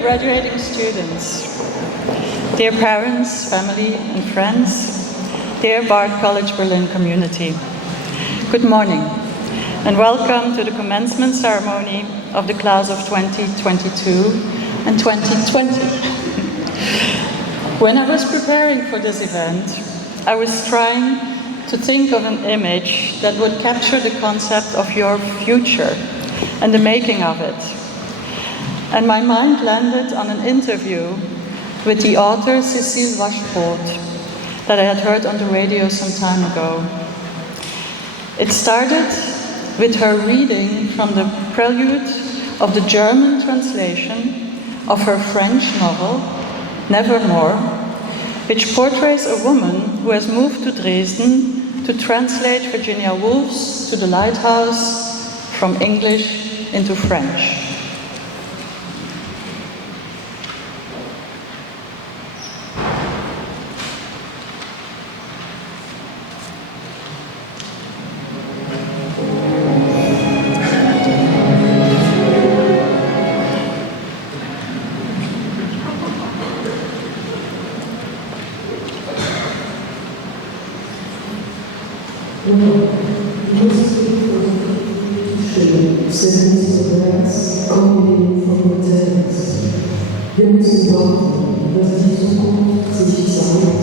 graduating students, dear parents, family, and friends, dear Bard College Berlin community, good morning, and welcome to the commencement ceremony of the class of 2022 and 2020. When I was preparing for this event, I was trying to think of an image that would capture the concept of your future and the making of it. And my mind landed on an interview with the author Cécile Washbrot that I had heard on the radio some time ago. It started with her reading from the prelude of the German translation of her French novel, Nevermore, which portrays a woman who has moved to Dresden to translate Virginia Woolf's To the Lighthouse from English into French. Wir müssen warten, dass die Zukunft sich zeigt,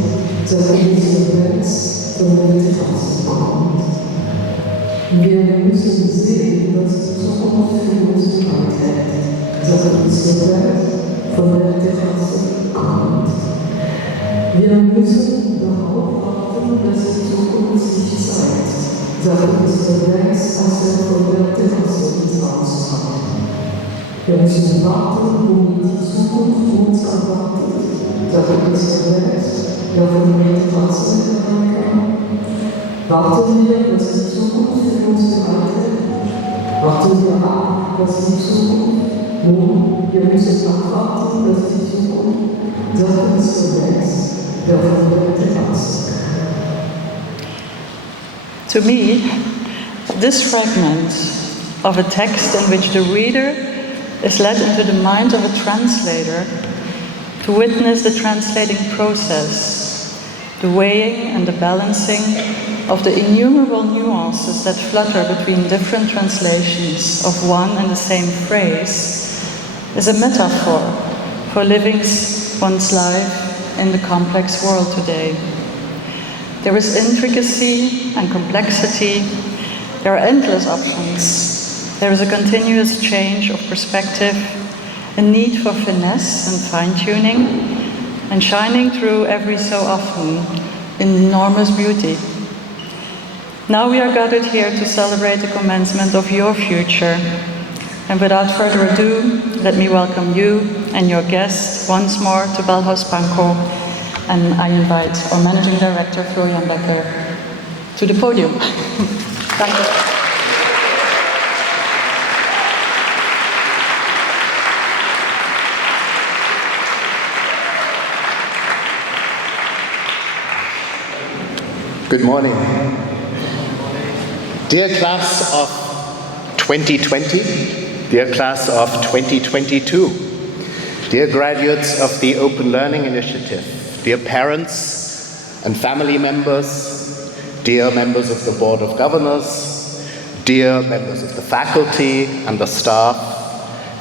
dass diese Welt von der Terrasse kommt. Wir müssen sehen, dass die Zukunft für uns bereithält, dass diese Welt von der Terrasse kommt. Wir müssen darauf warten, dass die Zukunft sich zeigt, dass diese Welt von der Terrasse ins Haus kommt. Wir müssen warten, womit die Zukunft uns erwartet, dass diese Welt von der Terrasse hereinkommt. Warten wir, dass die Zukunft für uns bereitet. Warten wir ab, dass die Zukunft, nun, wir müssen abwarten, dass die Zukunft, diese Welt von der Terrasse kommt. To me, this fragment of a text in which the reader is led into the mind of a translator to witness the translating process, the weighing and the balancing of the innumerable nuances that flutter between different translations of one and the same phrase, is a metaphor for living one's life in the complex world today. There is intricacy and complexity, there are endless options. There is a continuous change of perspective, a need for finesse and fine-tuning, and shining through every so often in enormous beauty. Now we are gathered here to celebrate the commencement of your future. And without further ado, let me welcome you and your guests once more to Ballhaus Pankow, and I invite our Managing Director, Florian Becker, to the podium. Thank you. Good morning. Dear class of 2020, dear class of 2022, dear graduates of the Open Learning Initiative, dear parents and family members, dear members of the Board of Governors, dear members of the faculty and the staff,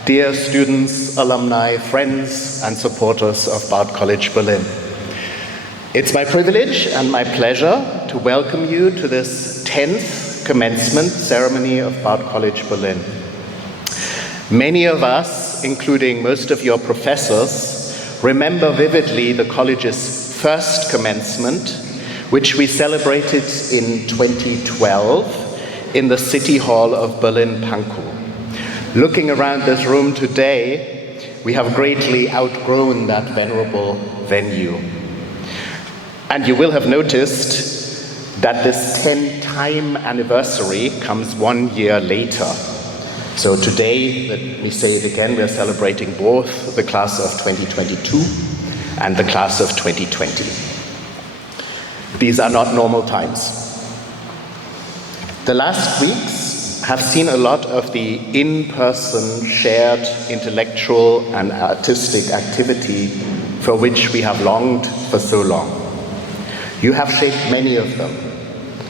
dear students, alumni, friends and supporters of Bard College Berlin. It's my privilege and my pleasure to welcome you to this 10th commencement ceremony of Bard College Berlin. Many of us, including most of your professors, remember vividly the college's first commencement, which we celebrated in 2012 in the City Hall of Berlin-Pankow. Looking around this room today, we have greatly outgrown that venerable venue. And you will have noticed that this 10th anniversary comes 1 year later. So today, let me say it again, we are celebrating both the class of 2022 and the class of 2020. These are not normal times. The last weeks have seen a lot of the in-person shared intellectual and artistic activity for which we have longed for so long. You have shaped many of them.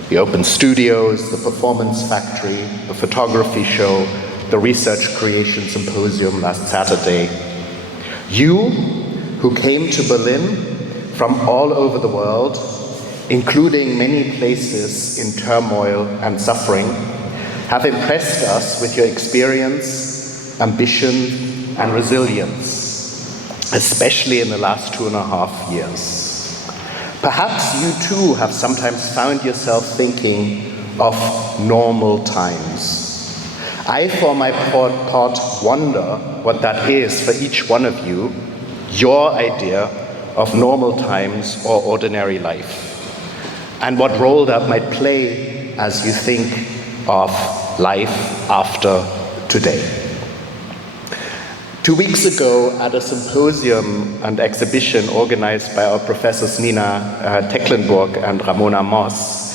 The open studios, the performance factory, the photography show, the research creation symposium last Saturday. You, who came to Berlin from all over the world, including many places in turmoil and suffering, have impressed us with your experience, ambition, and resilience, especially in the last 2.5 years. Perhaps you too have sometimes found yourself thinking of normal times. I, for my part, wonder what that is for each one of you, your idea of normal times or ordinary life, and what role that might play as you think of life after today. 2 weeks ago, at a symposium and exhibition organized by our professors Nina Tecklenburg and Ramona Moss,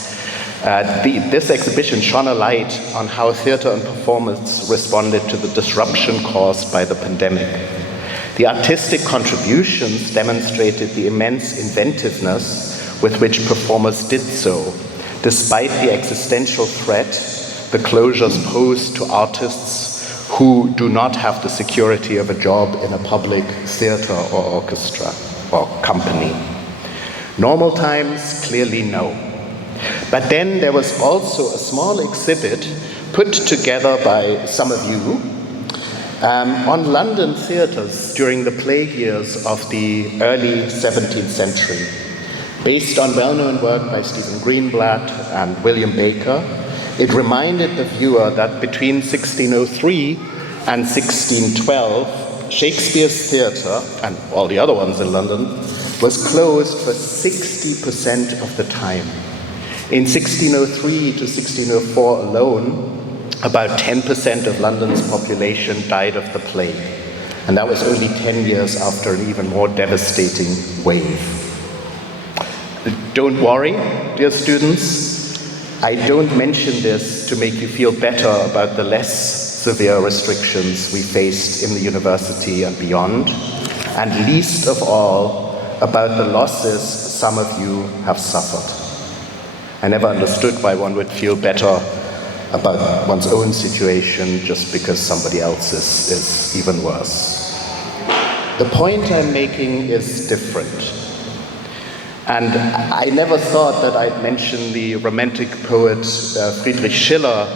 this exhibition shone a light on how theater and performance responded to the disruption caused by the pandemic. The artistic contributions demonstrated the immense inventiveness with which performers did so, despite the existential threat the closures pose to artists who do not have the security of a job in a public theater or orchestra or company. Normal times, clearly no. But then there was also a small exhibit put together by some of you on London theatres during the plague years of the early 17th century. Based on well-known work by Stephen Greenblatt and William Becker, it reminded the viewer that between 1603 and 1612, Shakespeare's theatre, and all the other ones in London, was closed for 60% of the time. In 1603 to 1604 alone, about 10% of London's population died of the plague, and that was only 10 years after an even more devastating wave. Don't worry, dear students, I don't mention this to make you feel better about the less severe restrictions we faced in the university and beyond, and least of all about the losses some of you have suffered. I never understood why one would feel better about one's own situation just because somebody else's is even worse. The point I'm making is different. And I never thought that I'd mention the romantic poet Friedrich Schiller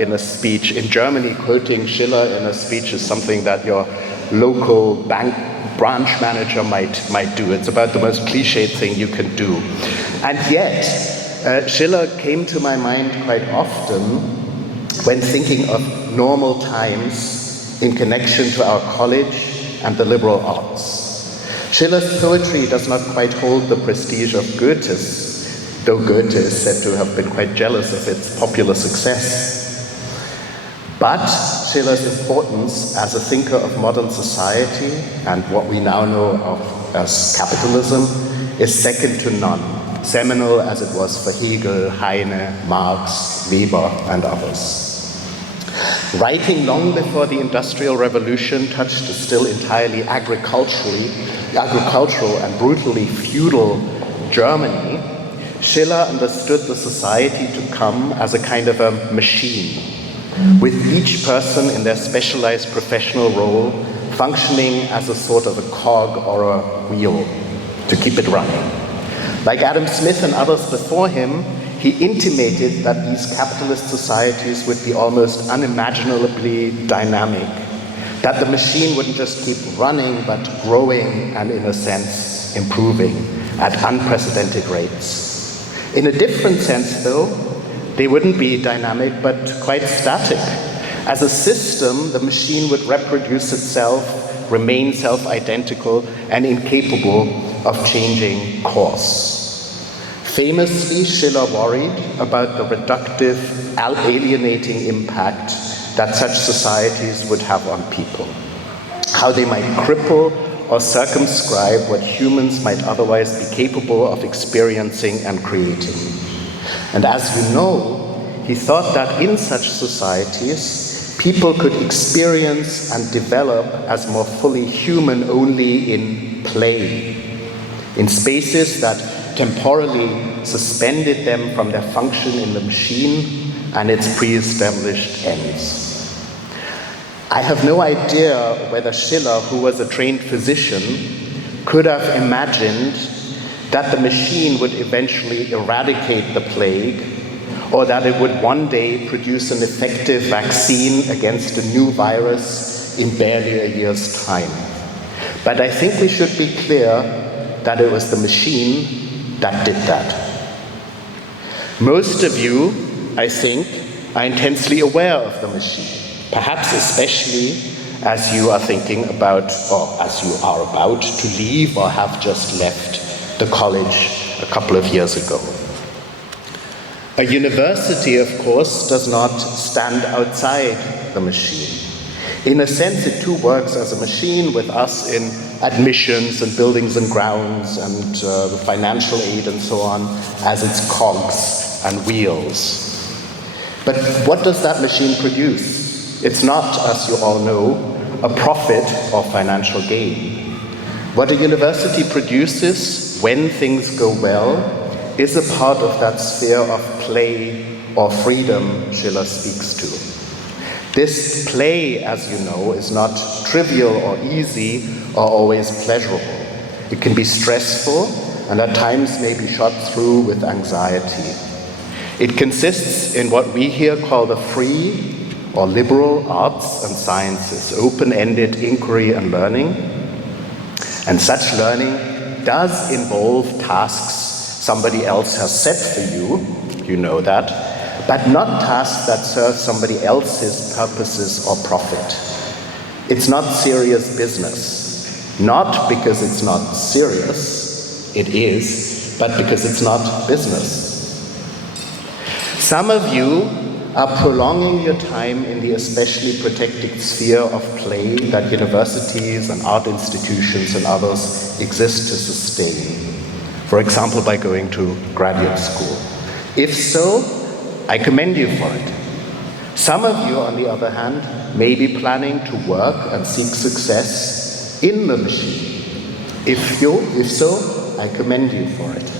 in a speech. In Germany, quoting Schiller in a speech is something that your local bank branch manager might do. It's about the most cliched thing you can do. And yet, Schiller came to my mind quite often when thinking of normal times in connection to our college and the liberal arts. Schiller's poetry does not quite hold the prestige of Goethe's, though Goethe is said to have been quite jealous of its popular success. But Schiller's importance as a thinker of modern society and what we now know of as capitalism is second to none, seminal as it was for Hegel, Heine, Marx, Weber, and others. Writing long before the Industrial Revolution touched a still entirely agricultural and brutally feudal Germany, Schiller understood the society to come as a kind of a machine, with each person in their specialized professional role functioning as a sort of a cog or a wheel to keep it running. Like Adam Smith and others before him, he intimated that these capitalist societies would be almost unimaginably dynamic, that the machine wouldn't just keep running, but growing and, in a sense, improving at unprecedented rates. In a different sense, though, they wouldn't be dynamic, but quite static. As a system, the machine would reproduce itself, remain self-identical, and incapable of changing course. Famously, Schiller worried about the reductive, alienating impact that such societies would have on people, how they might cripple or circumscribe what humans might otherwise be capable of experiencing and creating. And as you know, he thought that in such societies, people could experience and develop as more fully human only in play, in spaces that temporally suspended them from their function in the machine and its pre-established ends. I have no idea whether Schiller, who was a trained physician, could have imagined that the machine would eventually eradicate the plague, or that it would one day produce an effective vaccine against a new virus in barely a year's time. But I think we should be clear that it was the machine that did that. Most of you, I think, are intensely aware of the machine. Perhaps especially as you are thinking about, or as you are about to leave or have just left the college a couple of years ago. A university, of course, does not stand outside the machine. In a sense, it too works as a machine with us in admissions and buildings and grounds and the financial aid and so on as its cogs and wheels. But what does that machine produce? It's not, as you all know, a profit or financial gain. What a university produces when things go well is a part of that sphere of play or freedom Schiller speaks to. This play, as you know, is not trivial or easy or always pleasurable. It can be stressful and at times may be shot through with anxiety. It consists in what we here call the free or liberal arts and sciences, open-ended inquiry and learning. And such learning does involve tasks somebody else has set for you know that, but not tasks that serve somebody else's purposes or profit. It's not serious business. Not because it's not serious, it is, but because it's not business. Some of you are prolonging your time in the especially protected sphere of play that universities and art institutions and others exist to sustain. For example, by going to graduate school. If so, I commend you for it. Some of you, on the other hand, may be planning to work and seek success in the machine. If so, I commend you for it.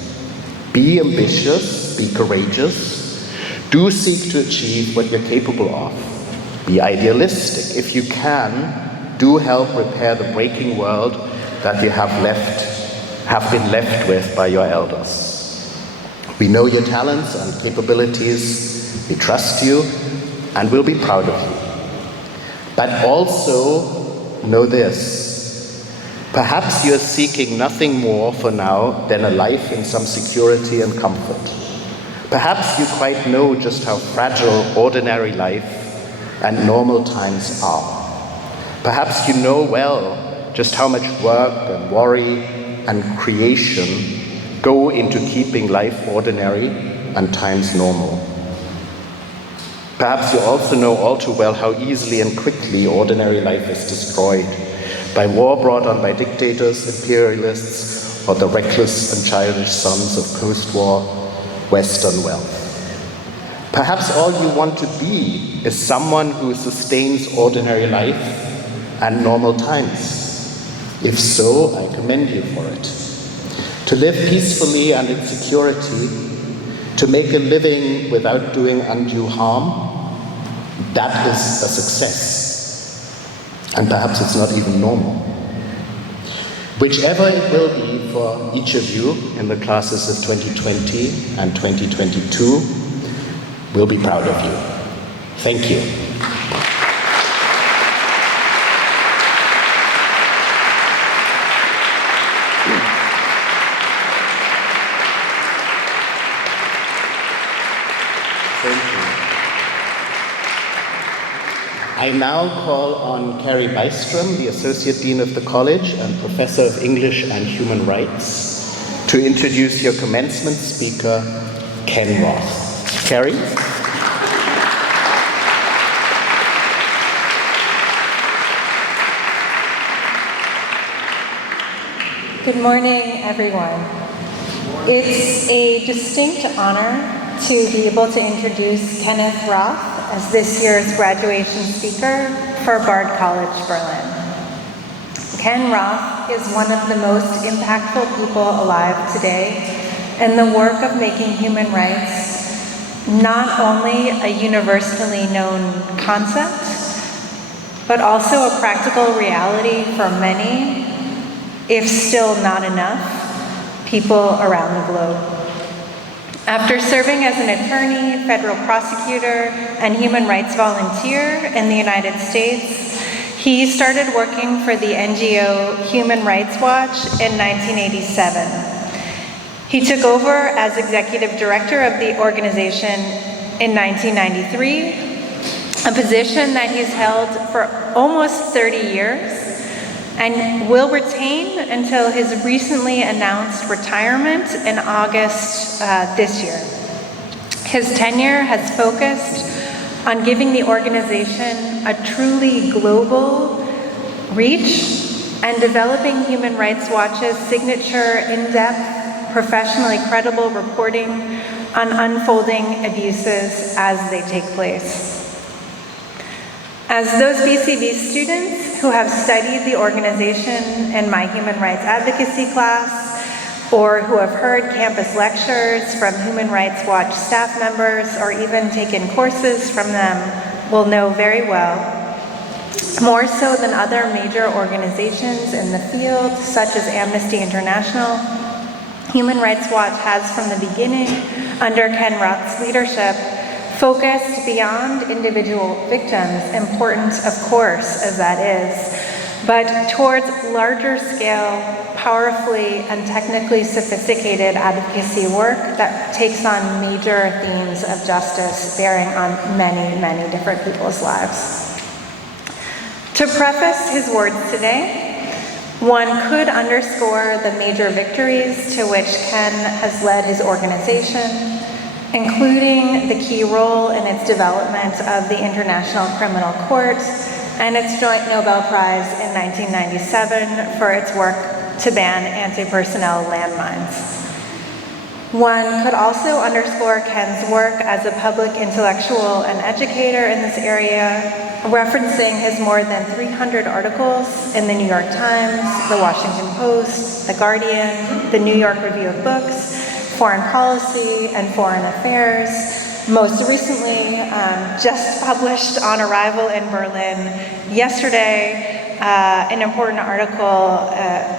Be ambitious, be courageous. Do seek to achieve what you're capable of. Be idealistic. If you can, do help repair the breaking world that you have been left with by your elders. We know your talents and capabilities. We trust you and we'll be proud of you. But also know this. Perhaps you're seeking nothing more for now than a life in some security and comfort. Perhaps you quite know just how fragile ordinary life and normal times are. Perhaps you know well just how much work and worry and creation go into keeping life ordinary and times normal. Perhaps you also know all too well how easily and quickly ordinary life is destroyed by war brought on by dictators, imperialists, or the reckless and childish sons of post-war Western wealth. Perhaps all you want to be is someone who sustains ordinary life and normal times. If so, I commend you for it. To live peacefully and in security, to make a living without doing undue harm, that is a success. And perhaps it's not even normal. Whichever it will be for each of you in the classes of 2020 and 2022, we'll be proud of you. Thank you. I now call on Kerry Bystrom, the Associate Dean of the College and Professor of English and Human Rights, to introduce your commencement speaker, Ken Roth. Kerry? Good morning, everyone. It's a distinct honor to be able to introduce Kenneth Roth as this year's graduation speaker for Bard College, Berlin. Ken Roth is one of the most impactful people alive today in the work of making human rights not only a universally known concept, but also a practical reality for many, if still not enough, people around the globe. After serving as an attorney, federal prosecutor, and human rights volunteer in the United States, he started working for the NGO Human Rights Watch in 1987. He took over as executive director of the organization in 1993, a position that he's held for almost 30 years and will retain until his recently announced retirement in August this year. His tenure has focused on giving the organization a truly global reach and developing Human Rights Watch's signature in-depth, professionally credible reporting on unfolding abuses as they take place. As those BCB students who have studied the organization in my human rights advocacy class, or who have heard campus lectures from Human Rights Watch staff members, or even taken courses from them, will know very well, more so than other major organizations in the field, such as Amnesty International, Human Rights Watch has from the beginning, under Ken Roth's leadership, focused beyond individual victims, important of course as that is, but towards larger scale, powerfully and technically sophisticated advocacy work that takes on major themes of justice bearing on many, many different people's lives. To preface his words today, one could underscore the major victories to which Ken has led his organization, including the key role in its development of the International Criminal Court and its joint Nobel Prize in 1997 for its work to ban anti-personnel landmines. One could also underscore Ken's work as a public intellectual and educator in this area, referencing his more than 300 articles in the New York Times, the Washington Post, the Guardian, the New York Review of Books, Foreign Policy, and Foreign Affairs. Most recently, just published on arrival in Berlin yesterday, an important article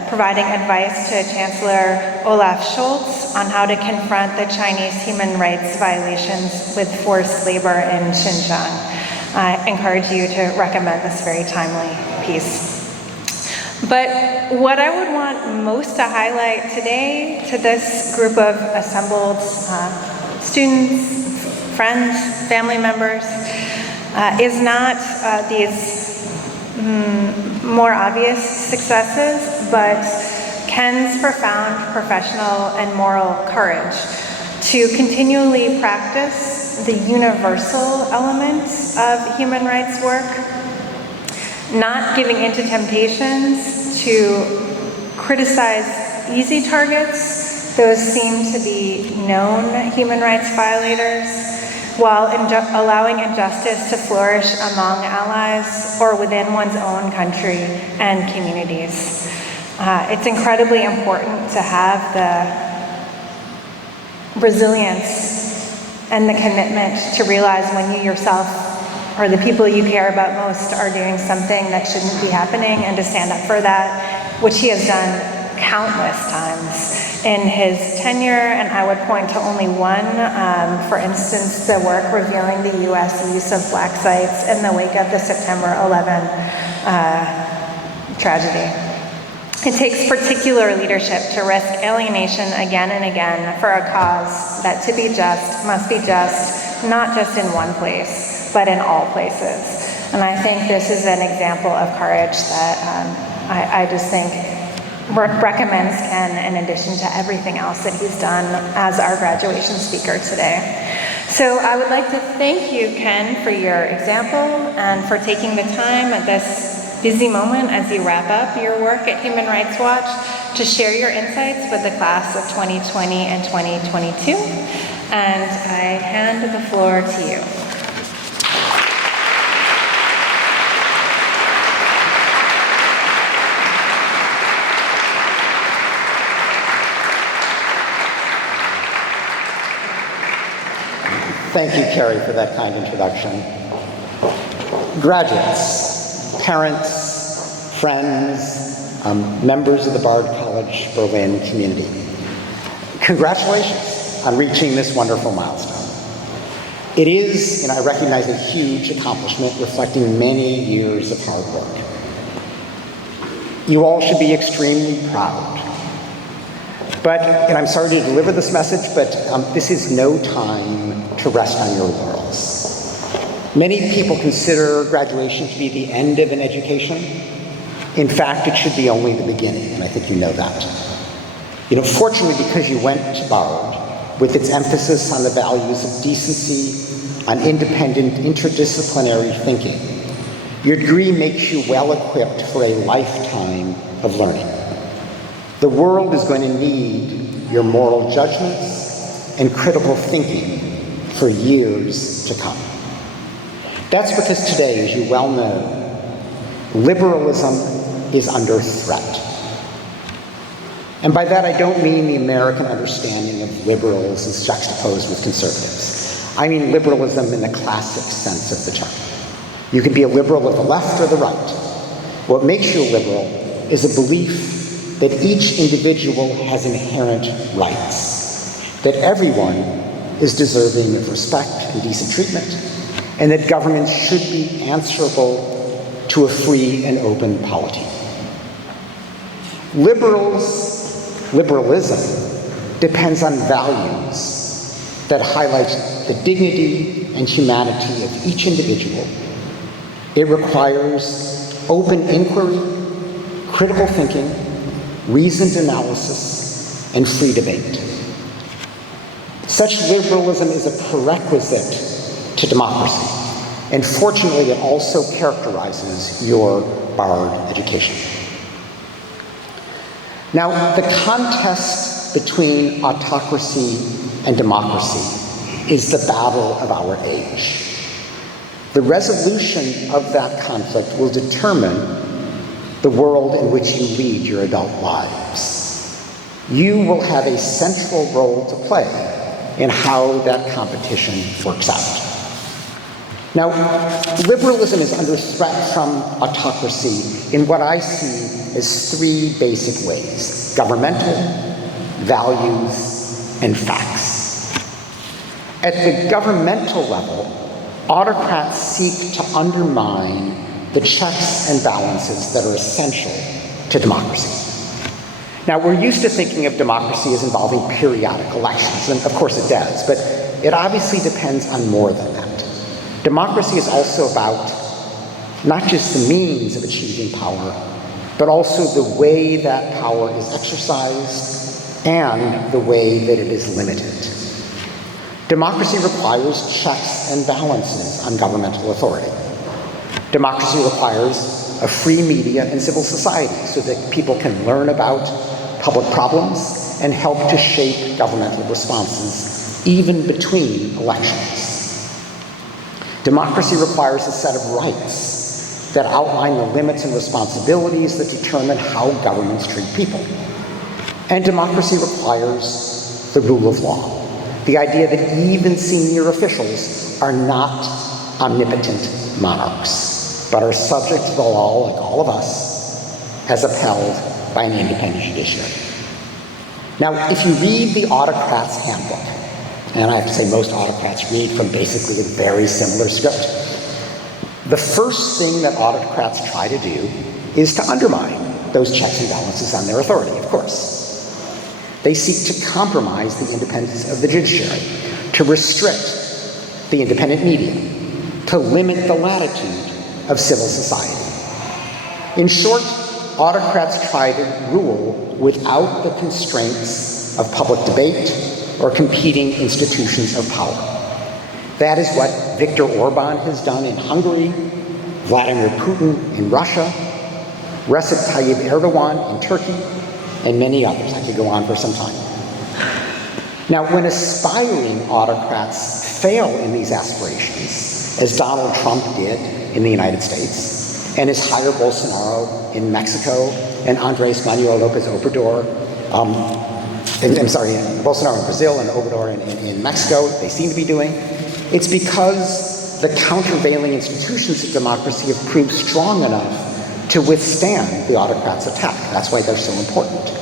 providing advice to Chancellor Olaf Scholz on how to confront the Chinese human rights violations with forced labor in Xinjiang. I encourage you to recommend this very timely piece. But what I would want most to highlight today to this group of assembled students, friends, family members, is not these more obvious successes, but Ken's profound professional and moral courage to continually practice the universal elements of human rights work, not giving into temptations to criticize easy targets, those seem to be known human rights violators, while allowing injustice to flourish among allies or within one's own country and communities. It's incredibly important to have the resilience and the commitment to realize when you yourself or the people you care about most are doing something that shouldn't be happening, and to stand up for that, which he has done countless times in his tenure, and I would point to only one, for instance, the work revealing the US use of black sites in the wake of the September 11 tragedy. It takes particular leadership to risk alienation again and again for a cause that, to be just, must be just, not just in one place, but in all places. And I think this is an example of courage that I just think recommends Ken in addition to everything else that he's done as our graduation speaker today. So I would like to thank you, Ken, for your example and for taking the time at this busy moment as you wrap up your work at Human Rights Watch to share your insights with the class of 2020 and 2022. And I hand the floor to you. Thank you, Kerry, for that kind introduction. Graduates, parents, friends, members of the Bard College Berlin community, congratulations on reaching this wonderful milestone. It is, and I recognize, a huge accomplishment reflecting many years of hard work. You all should be extremely proud. But, and I'm sorry to deliver this message, but this is no time to rest on your laurels. Many people consider graduation to be the end of an education. In fact, it should be only the beginning, and I think you know that. Fortunately, because you went to Bard with its emphasis on the values of decency, on independent, interdisciplinary thinking, your degree makes you well equipped for a lifetime of learning. The world is going to need your moral judgments and critical thinking for years to come. That's because today, as you well know, liberalism is under threat. And by that I don't mean the American understanding of liberals as juxtaposed with conservatives. I mean liberalism in the classic sense of the term. You can be a liberal of the left or the right. What makes you a liberal is a belief that each individual has inherent rights, that everyone is deserving of respect and decent treatment, and that governments should be answerable to a free and open polity. Liberalism depends on values that highlight the dignity and humanity of each individual. It requires open inquiry, critical thinking, reasoned analysis, and free debate. Such liberalism is a prerequisite to democracy, and fortunately it also characterizes your Bard education. Now, the contest between autocracy and democracy is the battle of our age. The resolution of that conflict will determine the world in which you lead your adult lives. You will have a central role to play in how that competition works out. Now, liberalism is under threat from autocracy in what I see as three basic ways: governmental, values, and facts. At the governmental level, autocrats seek to undermine the checks and balances that are essential to democracy. Now, we're used to thinking of democracy as involving periodic elections, and of course it does, but it obviously depends on more than that. Democracy is also about not just the means of achieving power, but also the way that power is exercised and the way that it is limited. Democracy requires checks and balances on governmental authority. Democracy requires a free media and civil society so that people can learn about public problems and help to shape governmental responses, even between elections. Democracy requires a set of rights that outline the limits and responsibilities that determine how governments treat people. And democracy requires the rule of law, the idea that even senior officials are not omnipotent monarchs, but are subject to the law, like all of us, as upheld by an independent judiciary. Now, if you read the autocrat's handbook, and I have to say most autocrats read from basically a very similar script, the first thing that autocrats try to do is to undermine those checks and balances on their authority, of course. They seek to compromise the independence of the judiciary, to restrict the independent media, to limit the latitude of civil society. In short, autocrats try to rule without the constraints of public debate or competing institutions of power. That is what Viktor Orban has done in Hungary, Vladimir Putin in Russia, Recep Tayyip Erdogan in Turkey, and many others. I could go on for some time. Now, when aspiring autocrats fail in these aspirations, as Donald Trump did in the United States, and as Jair Bolsonaro in Mexico, and Andrés Manuel López Obrador, Bolsonaro in Brazil and Obrador in Mexico, they seem to be doing, it's because the countervailing institutions of democracy have proved strong enough to withstand the autocrat's attack. That's why they're so important.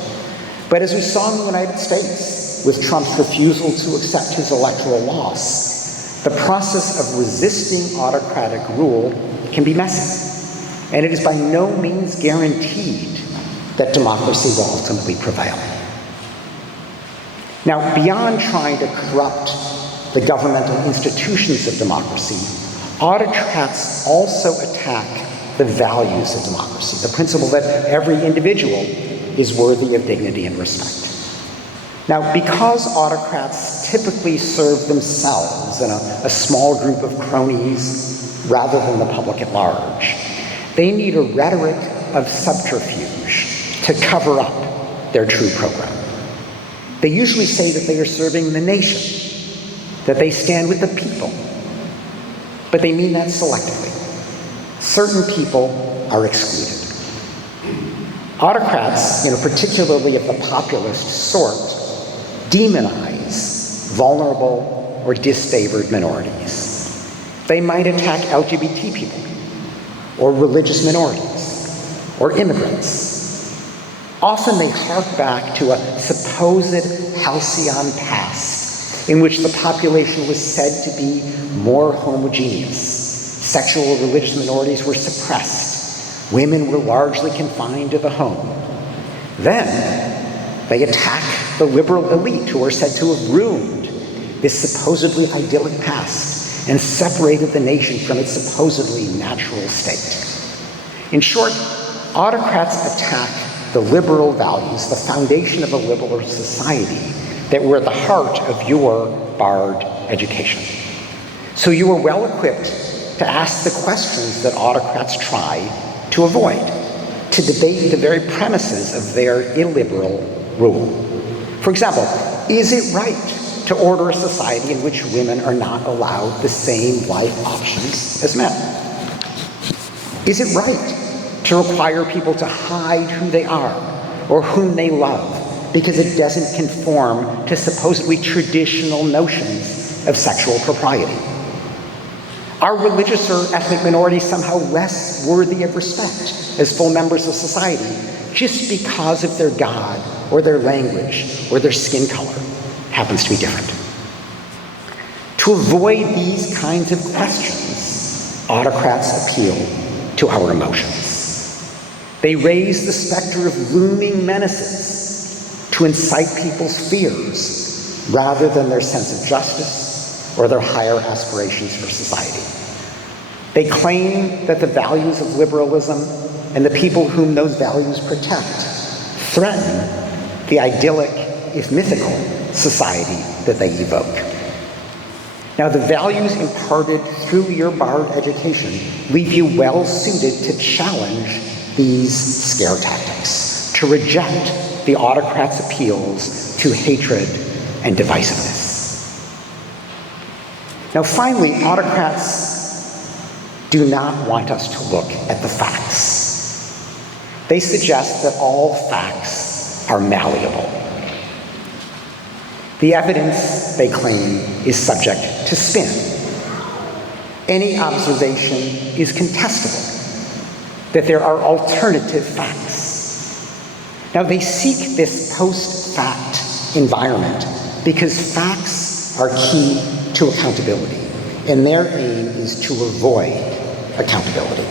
But as we saw in the United States, with Trump's refusal to accept his electoral loss, the process of resisting autocratic rule can be messy, and it is by no means guaranteed that democracy will ultimately prevail. Now, beyond trying to corrupt the governmental institutions of democracy, autocrats also attack the values of democracy, the principle that every individual is worthy of dignity and respect. Now, because autocrats typically serve themselves and a small group of cronies rather than the public at large, they need a rhetoric of subterfuge to cover up their true program. They usually say that they are serving the nation, that they stand with the people, but they mean that selectively. Certain people are excluded. Autocrats, particularly of the populist sort, demonize vulnerable or disfavored minorities. They might attack LGBT people, or religious minorities, or immigrants. Often they hark back to a supposed halcyon past in which the population was said to be more homogeneous. Sexual or religious minorities were suppressed. Women were largely confined to the home. Then they attack the liberal elite who are said to have ruined this supposedly idyllic past and separated the nation from its supposedly natural state. In short, autocrats attack the liberal values, the foundation of a liberal society that were at the heart of your barred education. So you are well equipped to ask the questions that autocrats try to avoid, to debate the very premises of their illiberal rule. For example, is it right to order a society in which women are not allowed the same life options as men? Is it right to require people to hide who they are or whom they love because it doesn't conform to supposedly traditional notions of sexual propriety? Are religious or ethnic minorities somehow less worthy of respect as full members of society just because of their God or their language or their skin color happens to be different? To avoid these kinds of questions, autocrats appeal to our emotions. They raise the specter of looming menaces to incite people's fears rather than their sense of justice or their higher aspirations for society. They claim that the values of liberalism and the people whom those values protect threaten the idyllic, if mythical, society that they evoke. Now, the values imparted through your barred education leave you well suited to challenge these scare tactics, to reject the autocrats' appeals to hatred and divisiveness. Now, finally, autocrats do not want us to look at the facts. They suggest that all facts are malleable. The evidence, they claim, is subject to spin. Any observation is contestable, that there are alternative facts. Now, they seek this post-fact environment because facts are key to accountability, and their aim is to avoid accountability.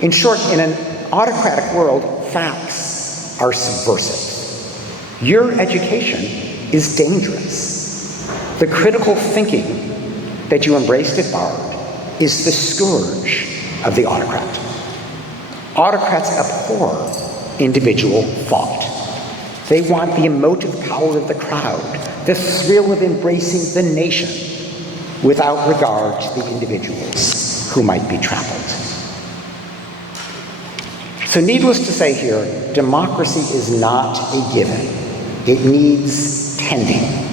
In short, in an autocratic world, facts are subversive. Your education is dangerous. The critical thinking that you embraced at Bard is the scourge of the autocrat. Autocrats abhor individual thought. They want the emotive power of the crowd, the thrill of embracing the nation, without regard to the individuals who might be trampled. So needless to say here, democracy is not a given. It needs tending.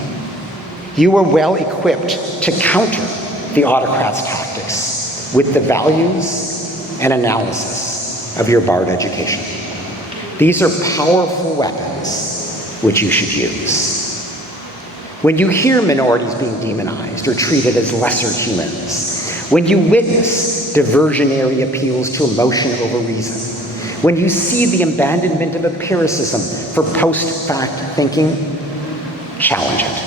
You are well equipped to counter the autocrat's tactics with the values and analysis of your Bard education. These are powerful weapons which you should use. When you hear minorities being demonized or treated as lesser humans, when you witness diversionary appeals to emotion over reason, when you see the abandonment of empiricism for post-fact thinking, challenge it.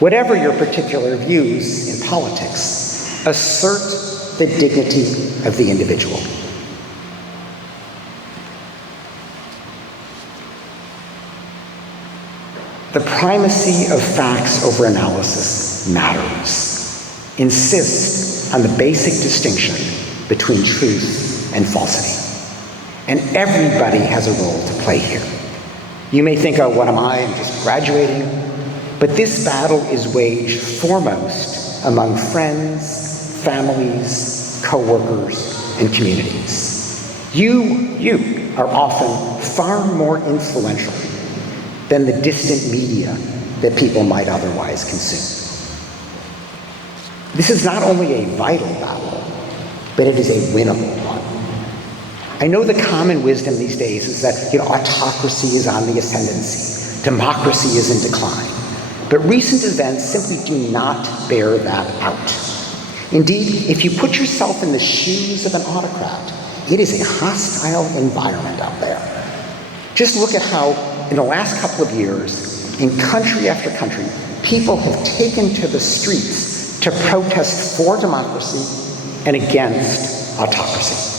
Whatever your particular views in politics, assert the dignity of the individual. The primacy of facts over analysis matters. Insist on the basic distinction between truth and falsity. And everybody has a role to play here. You may think, oh, what am I? I'm just graduating. But this battle is waged foremost among friends, families, co-workers, and communities. You are often far more influential than the distant media that people might otherwise consume. This is not only a vital battle, but it is a winnable one. I know the common wisdom these days is that autocracy is on the ascendancy, democracy is in decline. But recent events simply do not bear that out. Indeed, if you put yourself in the shoes of an autocrat, it is a hostile environment out there. Just look at how, in the last couple of years, in country after country, people have taken to the streets to protest for democracy and against autocracy.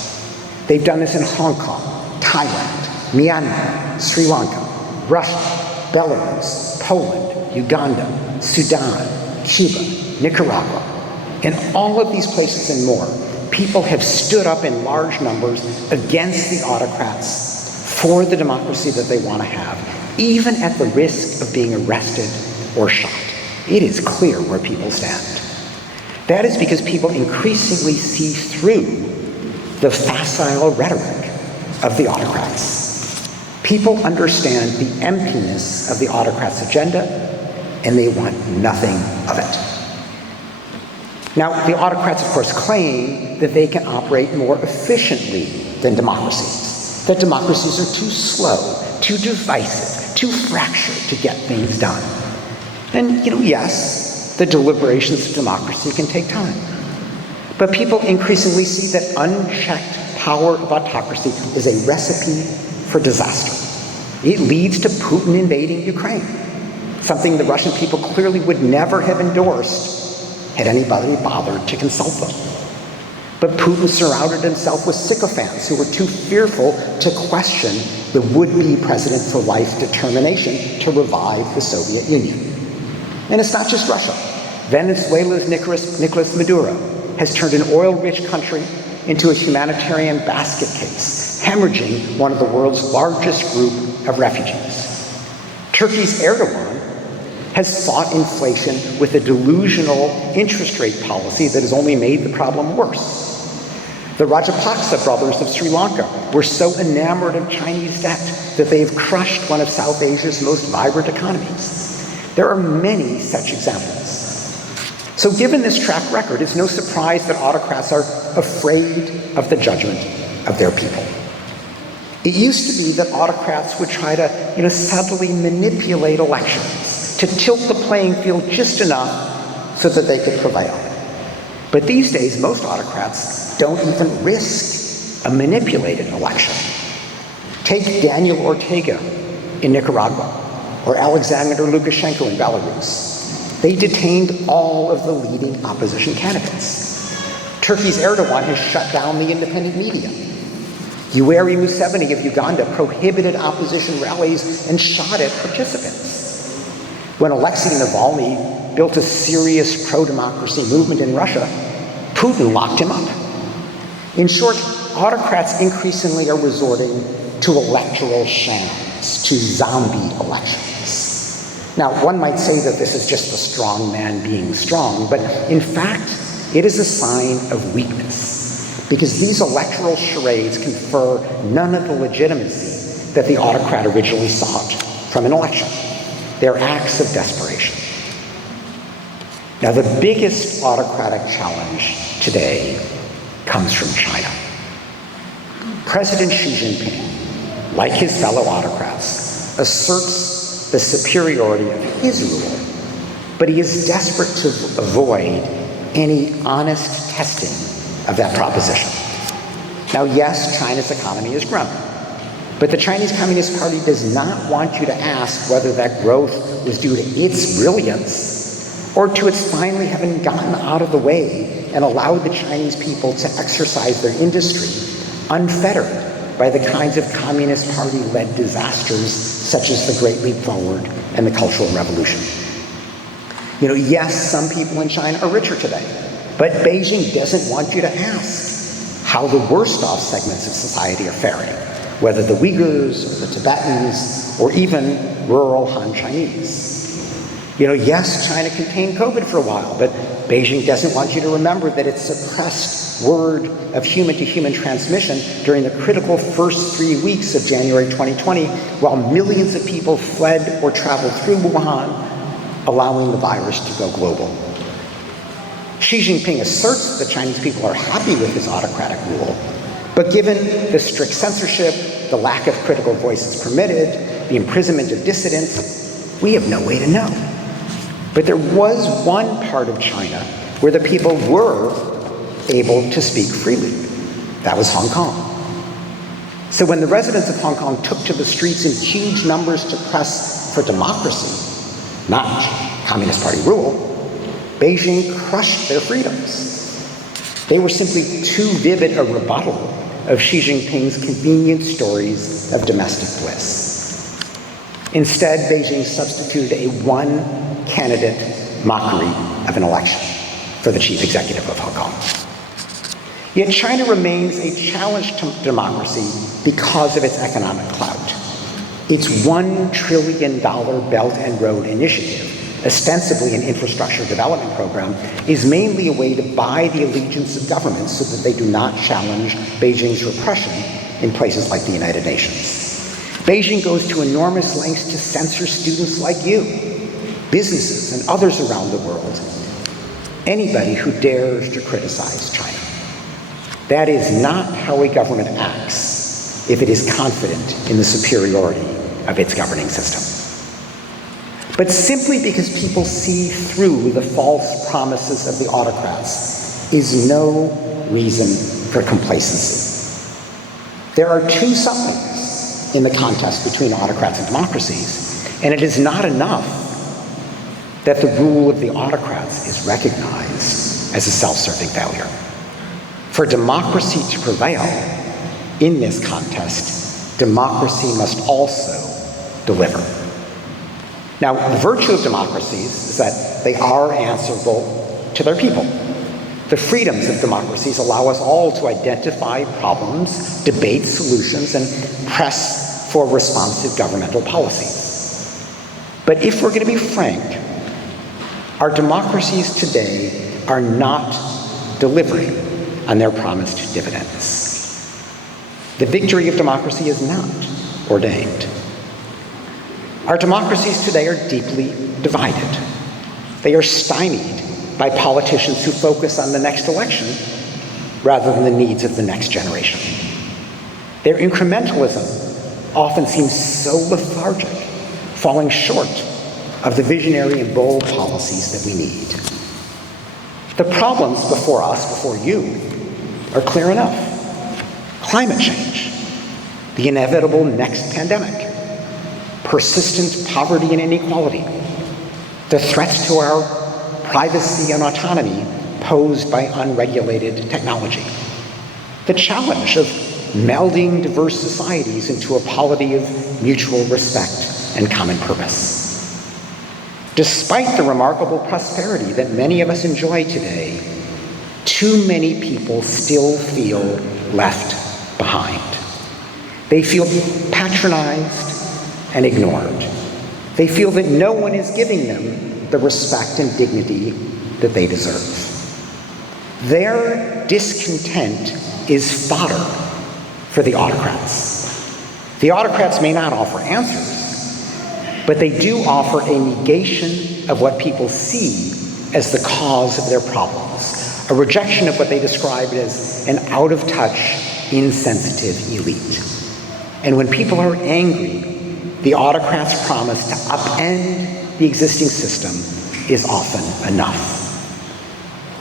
They've done this in Hong Kong, Thailand, Myanmar, Sri Lanka, Russia, Belarus, Poland, Uganda, Sudan, Cuba, Nicaragua. In all of these places and more, people have stood up in large numbers against the autocrats for the democracy that they want to have, even at the risk of being arrested or shot. It is clear where people stand. That is because people increasingly see through the facile rhetoric of the autocrats. People understand the emptiness of the autocrats' agenda, and they want nothing of it. Now, the autocrats, of course, claim that they can operate more efficiently than democracies, that democracies are too slow, too divisive, too fractured to get things done. And, yes, the deliberations of democracy can take time. But people increasingly see that unchecked power of autocracy is a recipe for disaster. It leads to Putin invading Ukraine, something the Russian people clearly would never have endorsed had anybody bothered to consult them. But Putin surrounded himself with sycophants who were too fearful to question the would-be president-for-life determination to revive the Soviet Union. And it's not just Russia. Venezuela's Nicolas Maduro has turned an oil-rich country into a humanitarian basket case, hemorrhaging one of the world's largest group of refugees. Turkey's Erdogan has fought inflation with a delusional interest rate policy that has only made the problem worse. The Rajapaksa brothers of Sri Lanka were so enamored of Chinese debt that they have crushed one of South Asia's most vibrant economies. There are many such examples. So given this track record, it's no surprise that autocrats are afraid of the judgment of their people. It used to be that autocrats would try to, subtly manipulate elections to tilt the playing field just enough so that they could prevail. But these days, most autocrats don't even risk a manipulated election. Take Daniel Ortega in Nicaragua, or Alexander Lukashenko in Belarus. They detained all of the leading opposition candidates. Turkey's Erdogan has shut down the independent media. Yoweri Museveni of Uganda prohibited opposition rallies and shot at participants. When Alexei Navalny built a serious pro-democracy movement in Russia, Putin locked him up. In short, autocrats increasingly are resorting to electoral shams, to zombie elections. Now, one might say that this is just the strong man being strong, but in fact, it is a sign of weakness, because these electoral charades confer none of the legitimacy that the autocrat originally sought from an election. They're acts of desperation. Now, the biggest autocratic challenge today comes from China. President Xi Jinping, like his fellow autocrats, asserts the superiority of his rule, but he is desperate to avoid any honest testing of that proposition. Now, yes, China's economy has grown, but the Chinese Communist Party does not want you to ask whether that growth was due to its brilliance or to its finally having gotten out of the way and allowed the Chinese people to exercise their industry unfettered by the kinds of Communist Party-led disasters such as the Great Leap Forward and the Cultural Revolution. You know, yes, some people in China are richer today, but Beijing doesn't want you to ask how the worst off segments of society are faring, whether the Uyghurs or the Tibetans or even rural Han Chinese. You know, yes, China contained COVID for a while, but Beijing doesn't want you to remember that it suppressed word of human-to-human transmission during the critical first 3 weeks of January 2020, while millions of people fled or traveled through Wuhan, allowing the virus to go global. Xi Jinping asserts that the Chinese people are happy with his autocratic rule, but given the strict censorship, the lack of critical voices permitted, the imprisonment of dissidents, we have no way to know. But there was one part of China where the people were able to speak freely. That was Hong Kong. So when the residents of Hong Kong took to the streets in huge numbers to press for democracy, not Communist Party rule, Beijing crushed their freedoms. They were simply too vivid a rebuttal of Xi Jinping's convenient stories of domestic bliss. Instead, Beijing substituted a one-candidate mockery of an election for the chief executive of Hong Kong. Yet China remains a challenge to democracy because of its economic clout. Its $1 trillion Belt and Road Initiative, ostensibly an infrastructure development program, is mainly a way to buy the allegiance of governments so that they do not challenge Beijing's repression in places like the United Nations. Beijing goes to enormous lengths to censor students like you, businesses, and others around the world, anybody who dares to criticize China. That is not how a government acts if it is confident in the superiority of its governing system. But simply because people see through the false promises of the autocrats is no reason for complacency. There are two sides in the contest between autocrats and democracies, and it is not enough that the rule of the autocrats is recognized as a self-serving failure. For democracy to prevail in this contest, democracy must also deliver. Now, the virtue of democracies is that they are answerable to their people. The freedoms of democracies allow us all to identify problems, debate solutions, and press for responsive governmental policies. But if we're going to be frank, our democracies today are not delivering on their promised dividends. The victory of democracy is not ordained. Our democracies today are deeply divided. They are stymied by politicians who focus on the next election rather than the needs of the next generation. Their incrementalism often seems so lethargic, falling short of the visionary and bold policies that we need. The problems before us, before you, are clear enough. Climate change, the inevitable next pandemic, persistent poverty and inequality, the threats to our privacy and autonomy posed by unregulated technology, the challenge of melding diverse societies into a polity of mutual respect and common purpose. Despite the remarkable prosperity that many of us enjoy today, too many people still feel left behind. They feel patronized and ignored. They feel that no one is giving them the respect and dignity that they deserve. Their discontent is fodder for the autocrats. The autocrats may not offer answers, but they do offer a negation of what people see as the cause of their problems, a rejection of what they describe as an out-of-touch, insensitive elite. And when people are angry, the autocrat's promise to upend the existing system is often enough.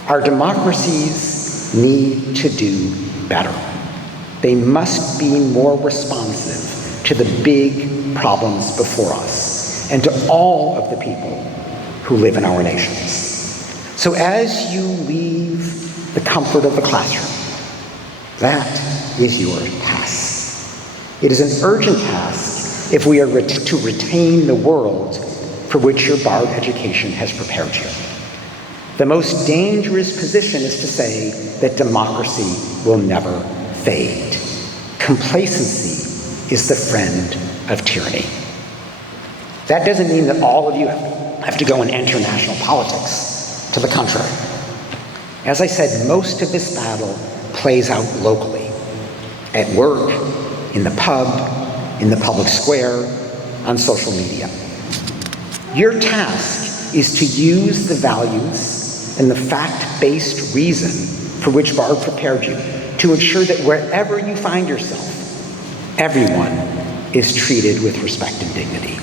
Our democracies need to do better. They must be more responsive to the big problems before us and to all of the people who live in our nations. So as you leave the comfort of the classroom, that is your task. It is an urgent task if we are to retain the world for which your Bard education has prepared you. The most dangerous position is to say that democracy will never fade. Complacency is the friend of tyranny. That doesn't mean that all of you have to go and enter national politics. To the contrary. As I said, most of this battle plays out locally, at work, in the pub, in the public square, on social media. Your task is to use the values and the fact-based reason for which Bard prepared you to ensure that wherever you find yourself, everyone is treated with respect and dignity.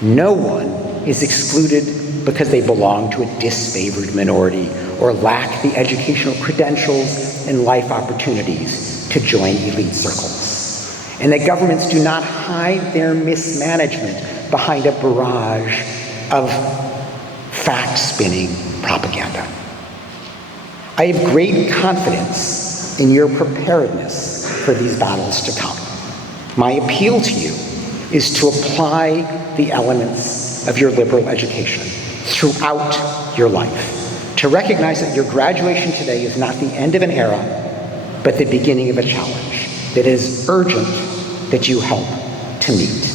No one is excluded because they belong to a disfavored minority or lack the educational credentials and life opportunities to join elite circles. And that governments do not hide their mismanagement behind a barrage of fact-spinning propaganda. I have great confidence in your preparedness for these battles to come. My appeal to you is to apply the elements of your liberal education throughout your life, to recognize that your graduation today is not the end of an era, but the beginning of a challenge that is urgent that you help to meet.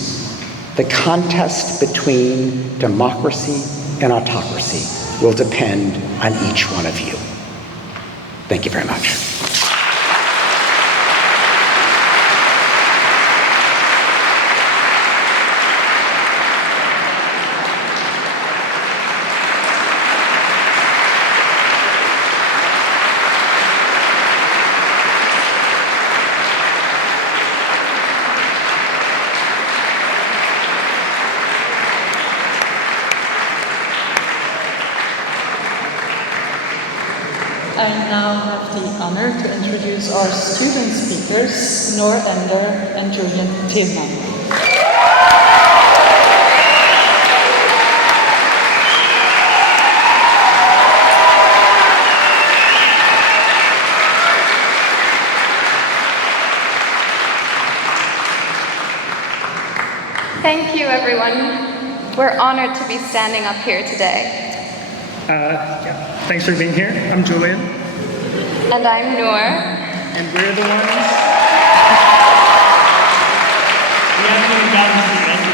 The contest between democracy and autocracy will depend on each one of you. Thank you very much. I now have the honor to introduce our student speakers, Noor and Julian Thielman. Thank you, everyone. We're honored to be standing up here today. Thanks for being here. I'm Julian. And I'm Noor. And we're the ones... we haven't even gotten to the end.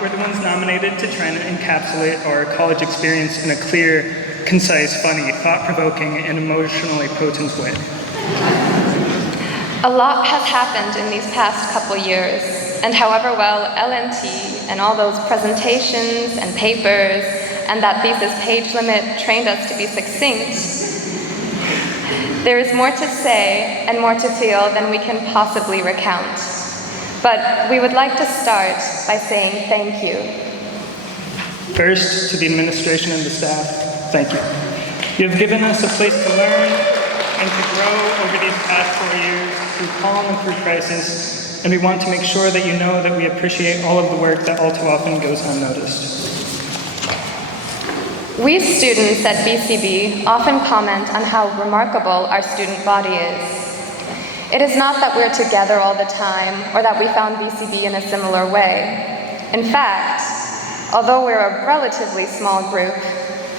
We're the ones nominated to try and encapsulate our college experience in a clear, concise, funny, thought-provoking, and emotionally potent way. A lot has happened in these past couple years, and however well LNT and all those presentations and papers and that thesis page limit trained us to be succinct, there is more to say and more to feel than we can possibly recount. But we would like to start by saying thank you. First, to the administration and the staff, thank you. You have given us a place to learn and to grow over these past 4 years through calm and through crisis, and we want to make sure that you know that we appreciate all of the work that all too often goes unnoticed. We students at BCB often comment on how remarkable our student body is. It is not that we're together all the time or that we found BCB in a similar way. In fact, although we're a relatively small group,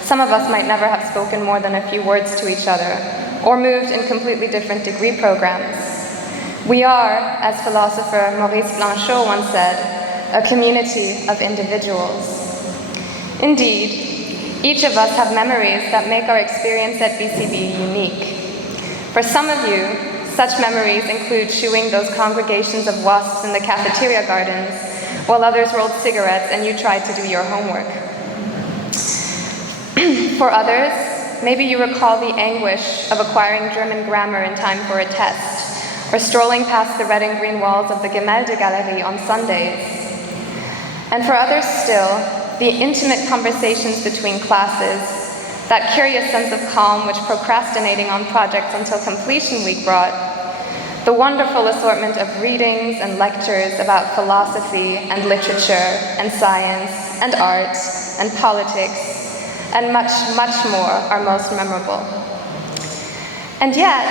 some of us might never have spoken more than a few words to each other or moved in completely different degree programs. We are, as philosopher Maurice Blanchot once said, a community of individuals. Indeed, each of us have memories that make our experience at BCB unique. For some of you, Such memories include shooing those congregations of wasps in the cafeteria gardens, while others rolled cigarettes and you tried to do your homework. For others, maybe you recall the anguish of acquiring German grammar in time for a test, or strolling past the red and green walls of the Gemäldegalerie on Sundays. And for others still, the intimate conversations between classes, that curious sense of calm which procrastinating on projects until completion week brought, the wonderful assortment of readings and lectures about philosophy and literature and science and art and politics and much, much more are most memorable. And yet,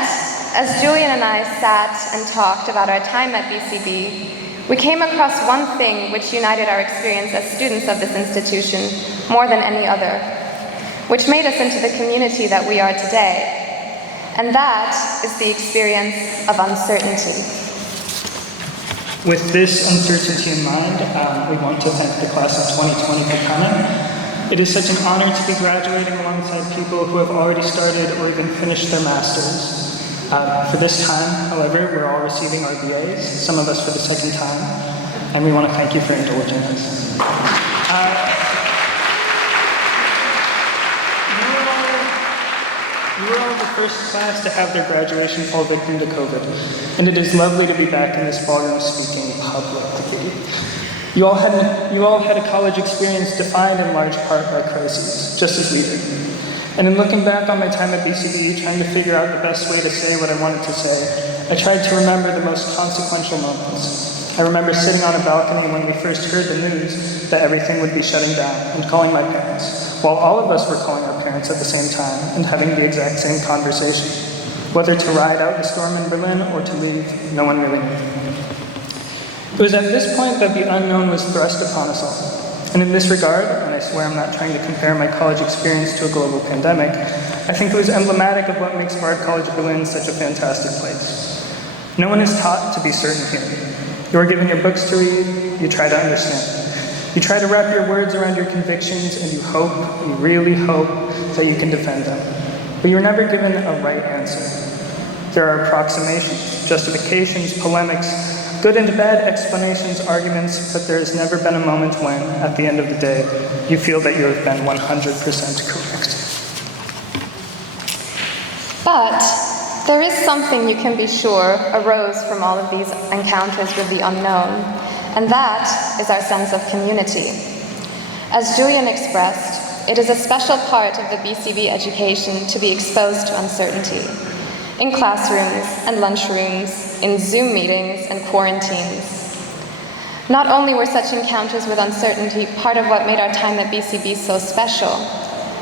as Julian and I sat and talked about our time at BCB, we came across one thing which united our experience as students of this institution more than any other, which made us into the community that we are today. And that is the experience of uncertainty. With this uncertainty in mind, we want to thank the class of 2020 for coming. It is such an honor to be graduating alongside people who have already started or even finished their masters. For this time, however, we're all receiving our BAs, some of us for the second time, and we want to thank you for indulging us. You were all the first class to have their graduation fall victim to COVID, and it is lovely to be back in this ballroom speaking publicly. You all had a college experience defined in large part by crises, just as we did. And in looking back on my time at BCB, trying to figure out the best way to say what I wanted to say, I tried to remember the most consequential moments. I remember sitting on a balcony when we first heard the news that everything would be shutting down and calling my parents, while all of us were calling our parents at the same time and having the exact same conversation. Whether to ride out the storm in Berlin or to leave, no one really knew. It was at this point that the unknown was thrust upon us all. And in this regard, and I swear I'm not trying to compare my college experience to a global pandemic, I think it was emblematic of what makes Bard College Berlin such a fantastic place. No one is taught to be certain here. You are given your books to read, you try to understand. You try to wrap your words around your convictions, and you really hope that you can defend them. But you're never given a right answer. There are approximations, justifications, polemics, good and bad explanations, arguments, but there has never been a moment when, at the end of the day, you feel that you have been 100% correct. But there is something you can be sure arose from all of these encounters with the unknown, and that is our sense of community. As Julian expressed, it is a special part of the BCB education to be exposed to uncertainty. In classrooms and lunchrooms, in Zoom meetings and quarantines. Not only were such encounters with uncertainty part of what made our time at BCB so special,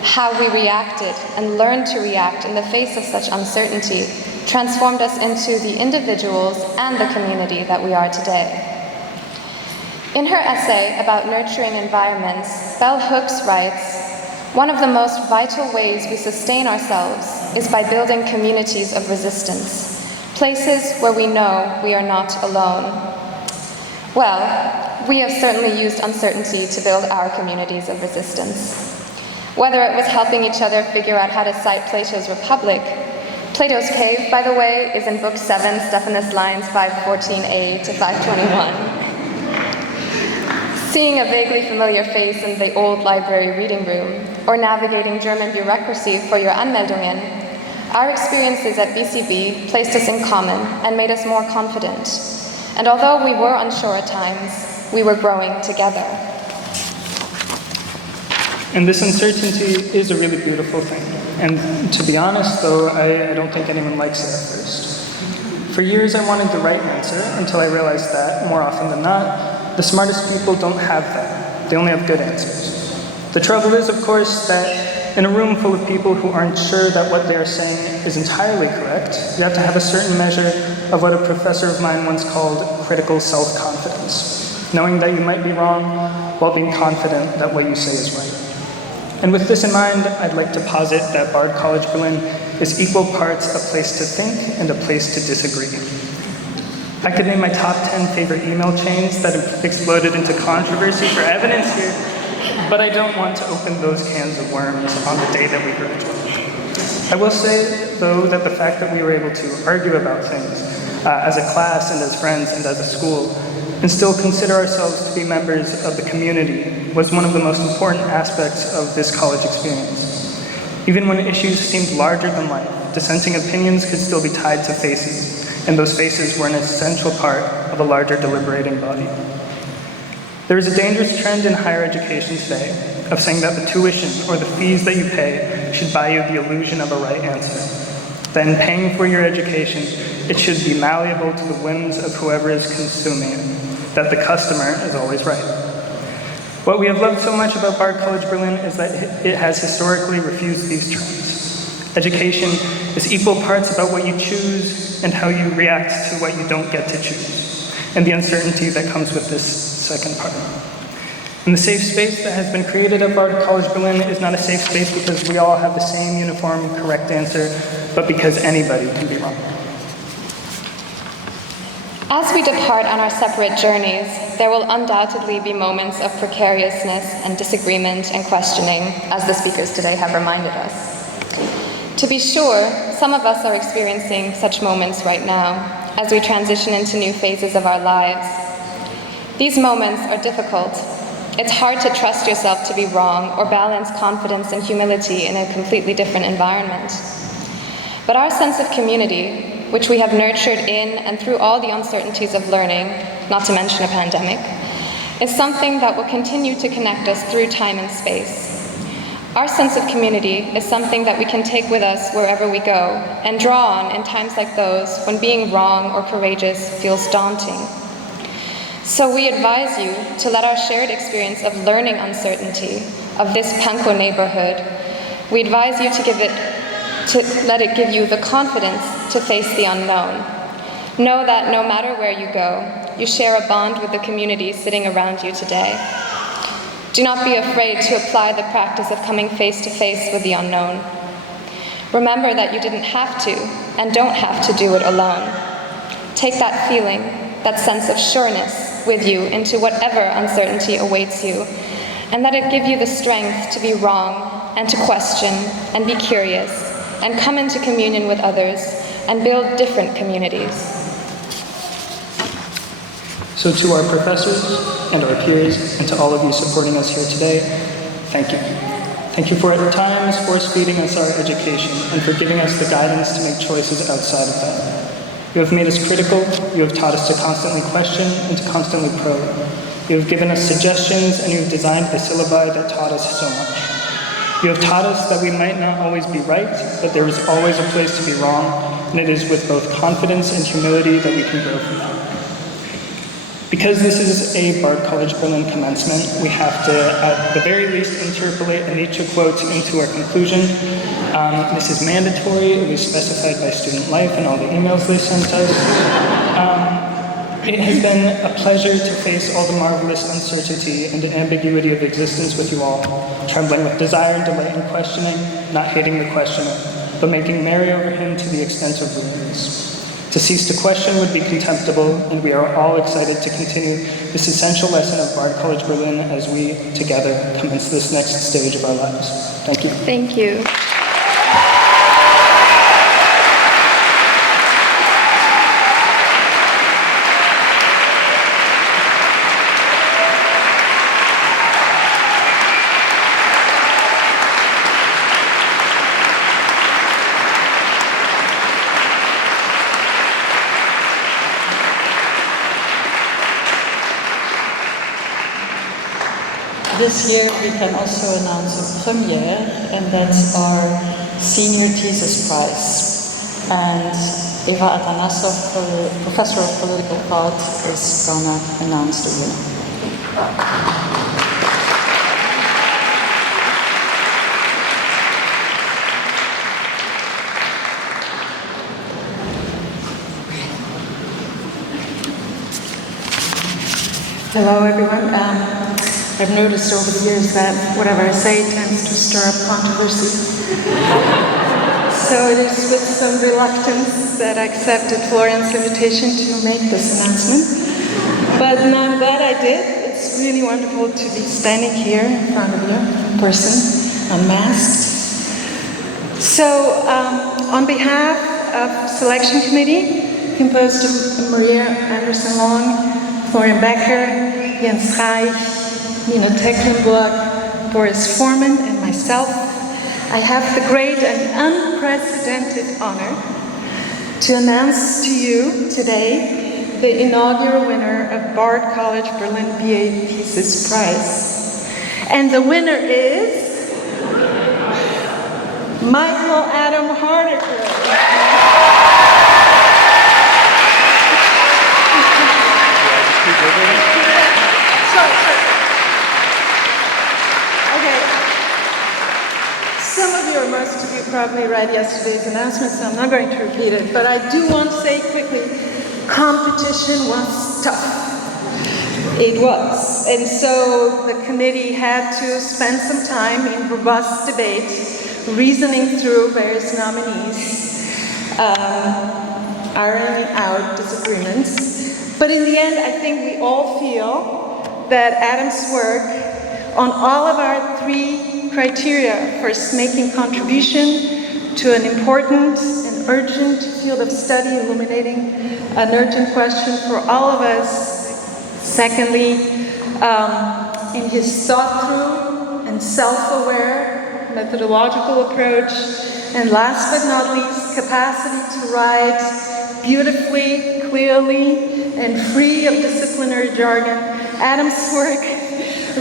how we reacted and learned to react in the face of such uncertainty transformed us into the individuals and the community that we are today. In her essay about nurturing environments, Bell Hooks writes, "One of the most vital ways we sustain ourselves is by building communities of resistance, places where we know we are not alone." Well, we have certainly used uncertainty to build our communities of resistance. Whether it was helping each other figure out how to cite Plato's Republic. Plato's Cave, by the way, is in Book 7, Stephanus Lines 514a to 521. Seeing a vaguely familiar face in the old library reading room, or navigating German bureaucracy for your Anmeldungen, our experiences at BCB placed us in common and made us more confident. And although we were unsure at times, we were growing together. And this uncertainty is a really beautiful thing. And to be honest, though, I don't think anyone likes it at first. For years, I wanted the right answer until I realized that, more often than not, the smartest people don't have that. They only have good answers. The trouble is, of course, that in a room full of people who aren't sure that what they are saying is entirely correct, you have to have a certain measure of what a professor of mine once called critical self-confidence, knowing that you might be wrong while being confident that what you say is right. And with this in mind, I'd like to posit that Bard College Berlin is equal parts a place to think and a place to disagree. I could name my top 10 favorite email chains that have exploded into controversy for evidence here, but I don't want to open those cans of worms on the day that we graduate. I will say, though, that the fact that we were able to argue about things as a class and as friends and as a school, and still consider ourselves to be members of the community was one of the most important aspects of this college experience. Even when issues seemed larger than life, dissenting opinions could still be tied to faces, and those faces were an essential part of a larger deliberating body. There is a dangerous trend in higher education today of saying that the tuition or the fees that you pay should buy you the illusion of a right answer. That in paying for your education, it should be malleable to the whims of whoever is consuming it. That the customer is always right. What we have loved so much about Bard College Berlin is that it has historically refused these trends. Education is equal parts about what you choose and how you react to what you don't get to choose, and the uncertainty that comes with this second part. And the safe space that has been created at Bard College Berlin is not a safe space because we all have the same uniform correct answer, but because anybody can be wrong. As we depart on our separate journeys, there will undoubtedly be moments of precariousness and disagreement and questioning, as the speakers today have reminded us. To be sure, some of us are experiencing such moments right now, as we transition into new phases of our lives. These moments are difficult. It's hard to trust yourself to be wrong or balance confidence and humility in a completely different environment. But our sense of community, which we have nurtured in and through all the uncertainties of learning, not to mention a pandemic, is something that will continue to connect us through time and space. Our sense of community is something that we can take with us wherever we go and draw on in times like those when being wrong or courageous feels daunting. So we advise you to let our shared experience of learning uncertainty of this Pankow neighborhood, we advise you to let it give you the confidence to face the unknown. Know that no matter where you go, you share a bond with the community sitting around you today. Do not be afraid to apply the practice of coming face to face with the unknown. Remember that you didn't have to and don't have to do it alone. Take that feeling, that sense of sureness with you into whatever uncertainty awaits you, and let it give you the strength to be wrong and to question and be curious and come into communion with others and build different communities. So to our professors and our peers and to all of you supporting us here today, thank you. Thank you for at times force-feeding us our education and for giving us the guidance to make choices outside of that. You have made us critical, you have taught us to constantly question and to constantly probe. You have given us suggestions and you have designed the syllabi that taught us so much. You have taught us that we might not always be right, but there is always a place to be wrong, and it is with both confidence and humility that we can grow from that. Because this is a Bard College Berlin commencement, we have to, at the very least, interpolate a Nietzsche quote into our conclusion. This is mandatory, it was specified by Student Life and all the emails they sent us. It has been a pleasure to face all the marvelous uncertainty and ambiguity of existence with you all, trembling with desire and delight in questioning, not hating the questioner, but making merry over him to the extent of ruins. To cease to question would be contemptible, and we are all excited to continue this essential lesson of Bard College Berlin as we, together, commence this next stage of our lives. Thank you. Thank you. This year we can also announce a premiere, and that's our senior thesis prize. And Eva Atanassow, professor of political thought, is gonna announce the winner. Hello everyone. I've noticed over the years that whatever I say tends to stir up controversy. So it is with some reluctance that I accepted Florian's invitation to make this announcement. But now I'm glad I did. It's really wonderful to be standing here in front of you in person, unmasked. So, on behalf of Selection Committee, composed of Maria Anderson-Long, Florian Becker, Jens Reich, Nina Tecklenburg, Boris Foreman, and myself, I have the great and unprecedented honor to announce to you today the inaugural winner of Bard College Berlin BA Thesis Prize. And the winner is Michael Adam Harker. Some of you, or most of you, probably read yesterday's announcement, so I'm not going to repeat it. But I do want to say quickly, competition was tough. It was. And so the committee had to spend some time in robust debate, reasoning through various nominees, ironing out disagreements. But in the end, I think we all feel that Adam's work on all of our three criteria, first making contribution to an important and urgent field of study, illuminating an urgent question for all of us. Secondly, in his thought-through and self-aware methodological approach. And last but not least, capacity to write beautifully, clearly, and free of disciplinary jargon. Adam's work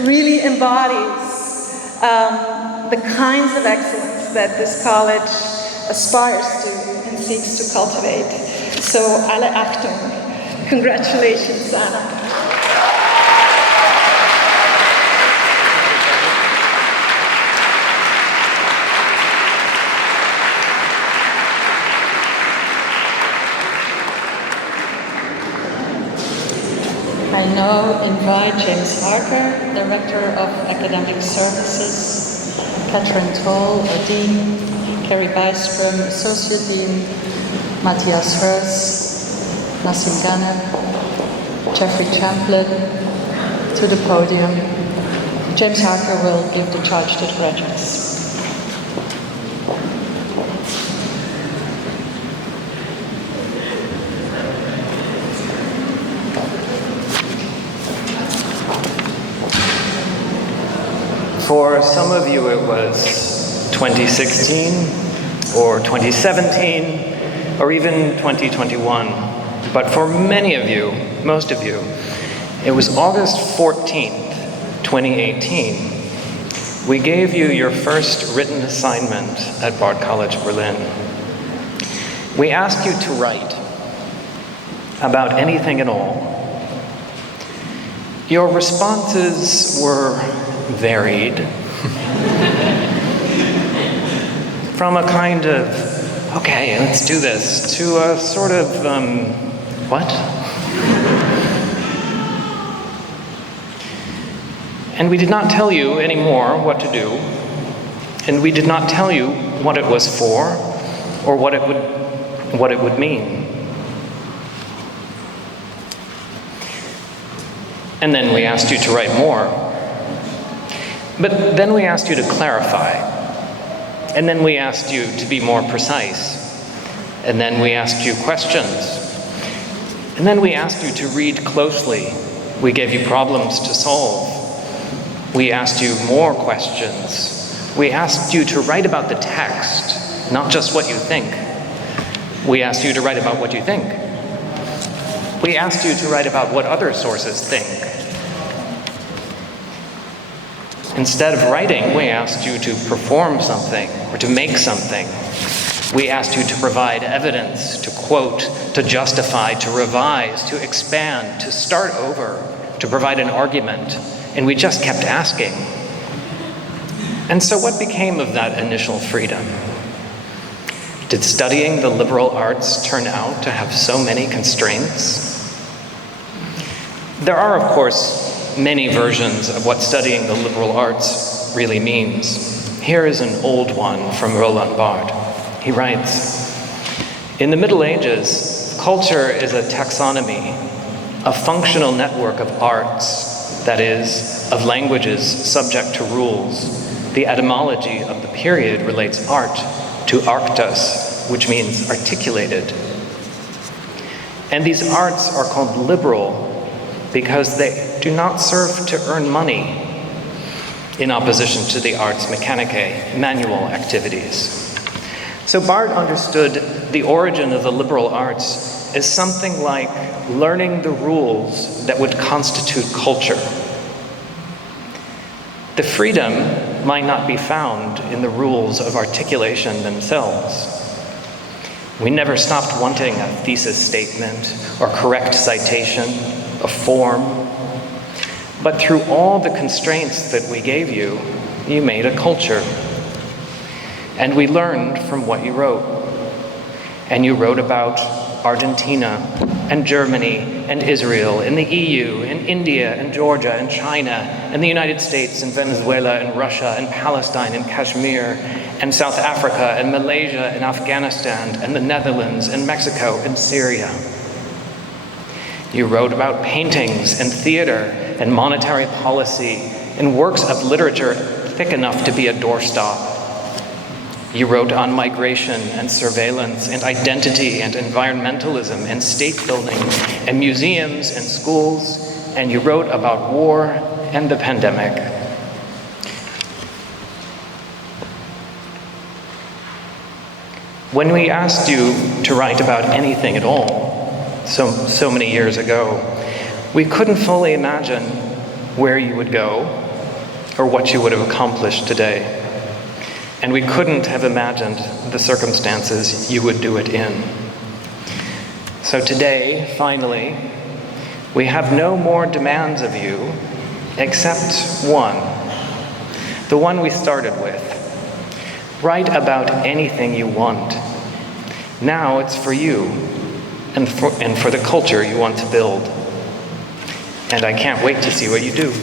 really embodies the kinds of excellence that this college aspires to and seeks to cultivate. So, alle Achtung. Congratulations, Anna. I now invite James Harker, Director of Academic Services, Katrin Toll, Dean, Kerry Bystrom, Associate Dean, Matthias Roux, Nassim Ghanem, Jeffrey Champlin, to the podium. James Harker will give the charge to the graduates. For some of you it was 2016 or 2017 or even 2021. But for many of you, most of you, it was August 14th, 2018. We gave you your first written assignment at Bard College Berlin. We asked you to write about anything at all. Your responses were varied. From a kind of, okay, let's do this, to a sort of, what? And we did not tell you anymore what to do, and we did not tell you what it was for, or what it would mean. And then we asked you to write more. But then we asked you to clarify. And then we asked you to be more precise. And then we asked you questions. And then we asked you to read closely. We gave you problems to solve. We asked you more questions. We asked you to write about the text, not just what you think. We asked you to write about what you think. We asked you to write about what other sources think. Instead of writing, we asked you to perform something or to make something. We asked you to provide evidence, to quote, to justify, to revise, to expand, to start over, to provide an argument. And we just kept asking. And so what became of that initial freedom? Did studying the liberal arts turn out to have so many constraints? There are, of course, many versions of what studying the liberal arts really means. Here is an old one from Roland Barthes. He writes, "In the Middle Ages, culture is a taxonomy, a functional network of arts, that is, of languages subject to rules. The etymology of the period relates art to arctos, which means articulated. And these arts are called liberal because they do not serve to earn money, in opposition to the arts mechanicae, manual activities. So Bard understood the origin of the liberal arts as something like learning the rules that would constitute culture. The freedom might not be found in the rules of articulation themselves. We never stopped wanting a thesis statement or correct citation, a form. But through all the constraints that we gave you, you made a culture. And we learned from what you wrote. And you wrote about Argentina and Germany and Israel and the EU and India and Georgia and China and the United States and Venezuela and Russia and Palestine and Kashmir and South Africa and Malaysia and Afghanistan and the Netherlands and Mexico and Syria. You wrote about paintings and theater and monetary policy and works of literature thick enough to be a doorstop. You wrote on migration and surveillance and identity and environmentalism and state building and museums and schools, and you wrote about war and the pandemic. When we asked you to write about anything at all, so many years ago, we couldn't fully imagine where you would go or what you would have accomplished today. And we couldn't have imagined the circumstances you would do it in. So today, finally, we have no more demands of you except one, the one we started with. Write about anything you want. Now it's for you and for the culture you want to build. And I can't wait to see what you do.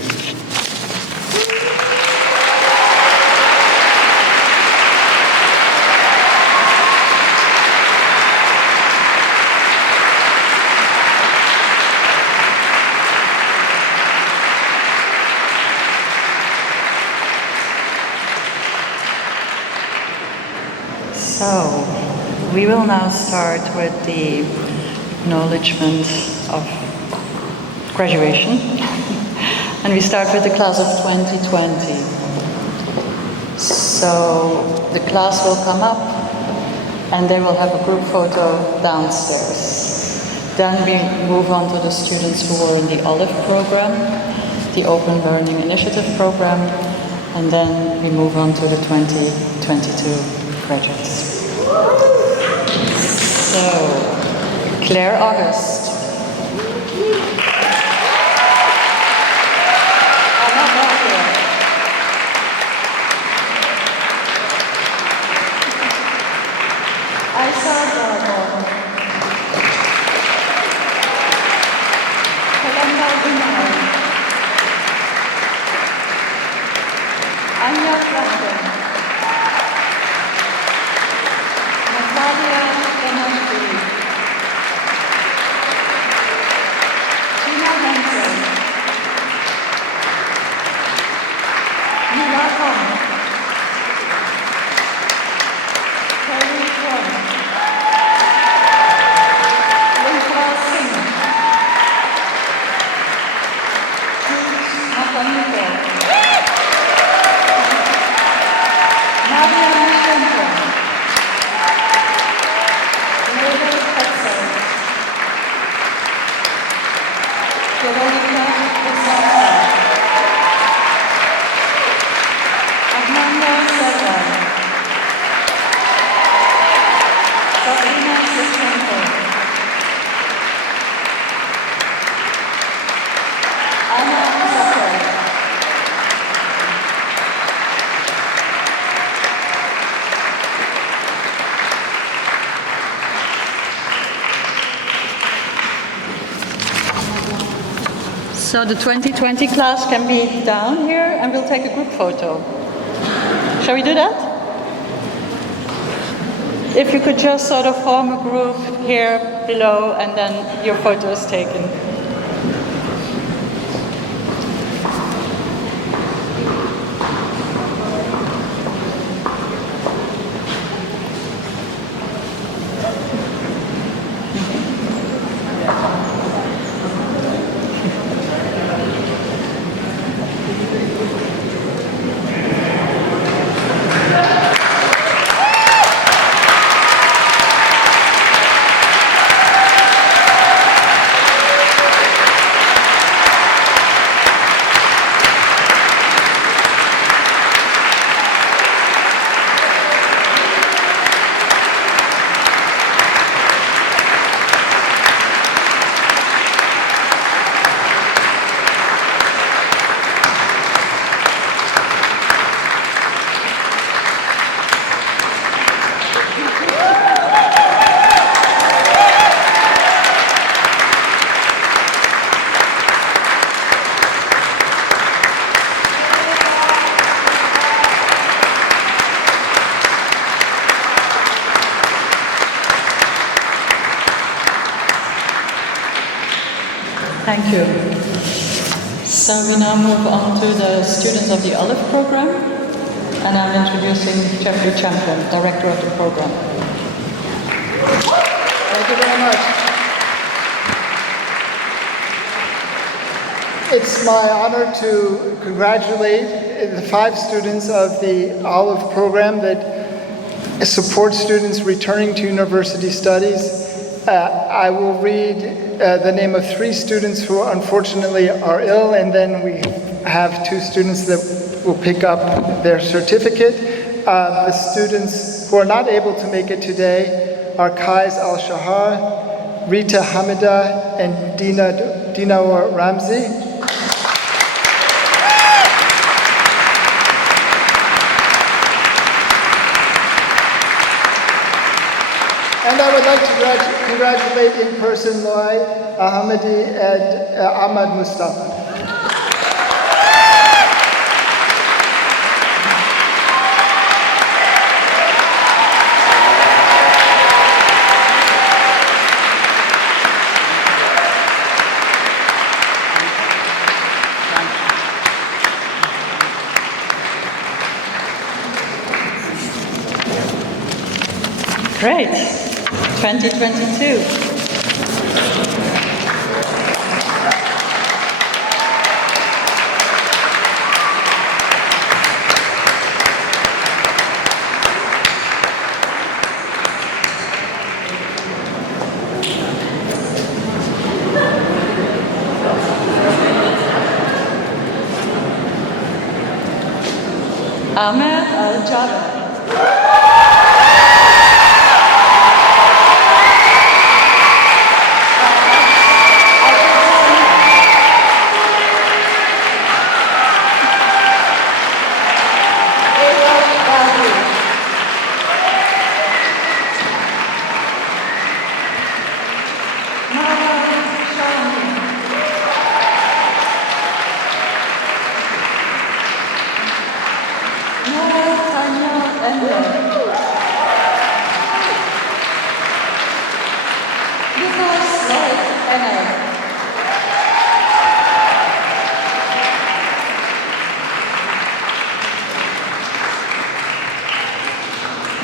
So, we will now start with the acknowledgement of graduation. And we start with the class of 2020. So, the class will come up and they will have a group photo downstairs. Then we move on to the students who were in the OLIVE program, the Open Learning Initiative program, and then we move on to the 2022 graduates. So, Claire August. I saw Gordon. Helena Dunay. Anya Franken. Natalia Kenashvili. Tina Hansen. Nila Kong. Kerry Roth. Linda Singh. Nakamiko. Nadia Mishenko. Mabel Petzel. Veronica Posada. Amanda Serra. Sabrina Sishenko. Anna Zucker. So the 2020 class can be down here and we'll take a group photo. Shall we do that? If you could just sort of form a group here below and then your photo is taken. Thank you. So we now move on to the students of the Olive program, and I'm introducing Jeffrey Champion, director of the program. Thank you very much. It's my honor to congratulate the 5 students of the Olive program that support students returning to university studies. I will read the name of 3 students who unfortunately are ill, and then we have 2 students that will pick up their certificate. The students who are not able to make it today are Kais Al-Shahar, Rita Hamida, and Dina Ramzi. And I would like to congratulate in person Loy Ahmadi and Ahmad Mustafa. Great. 2022. Ahmed Al-Jabbar.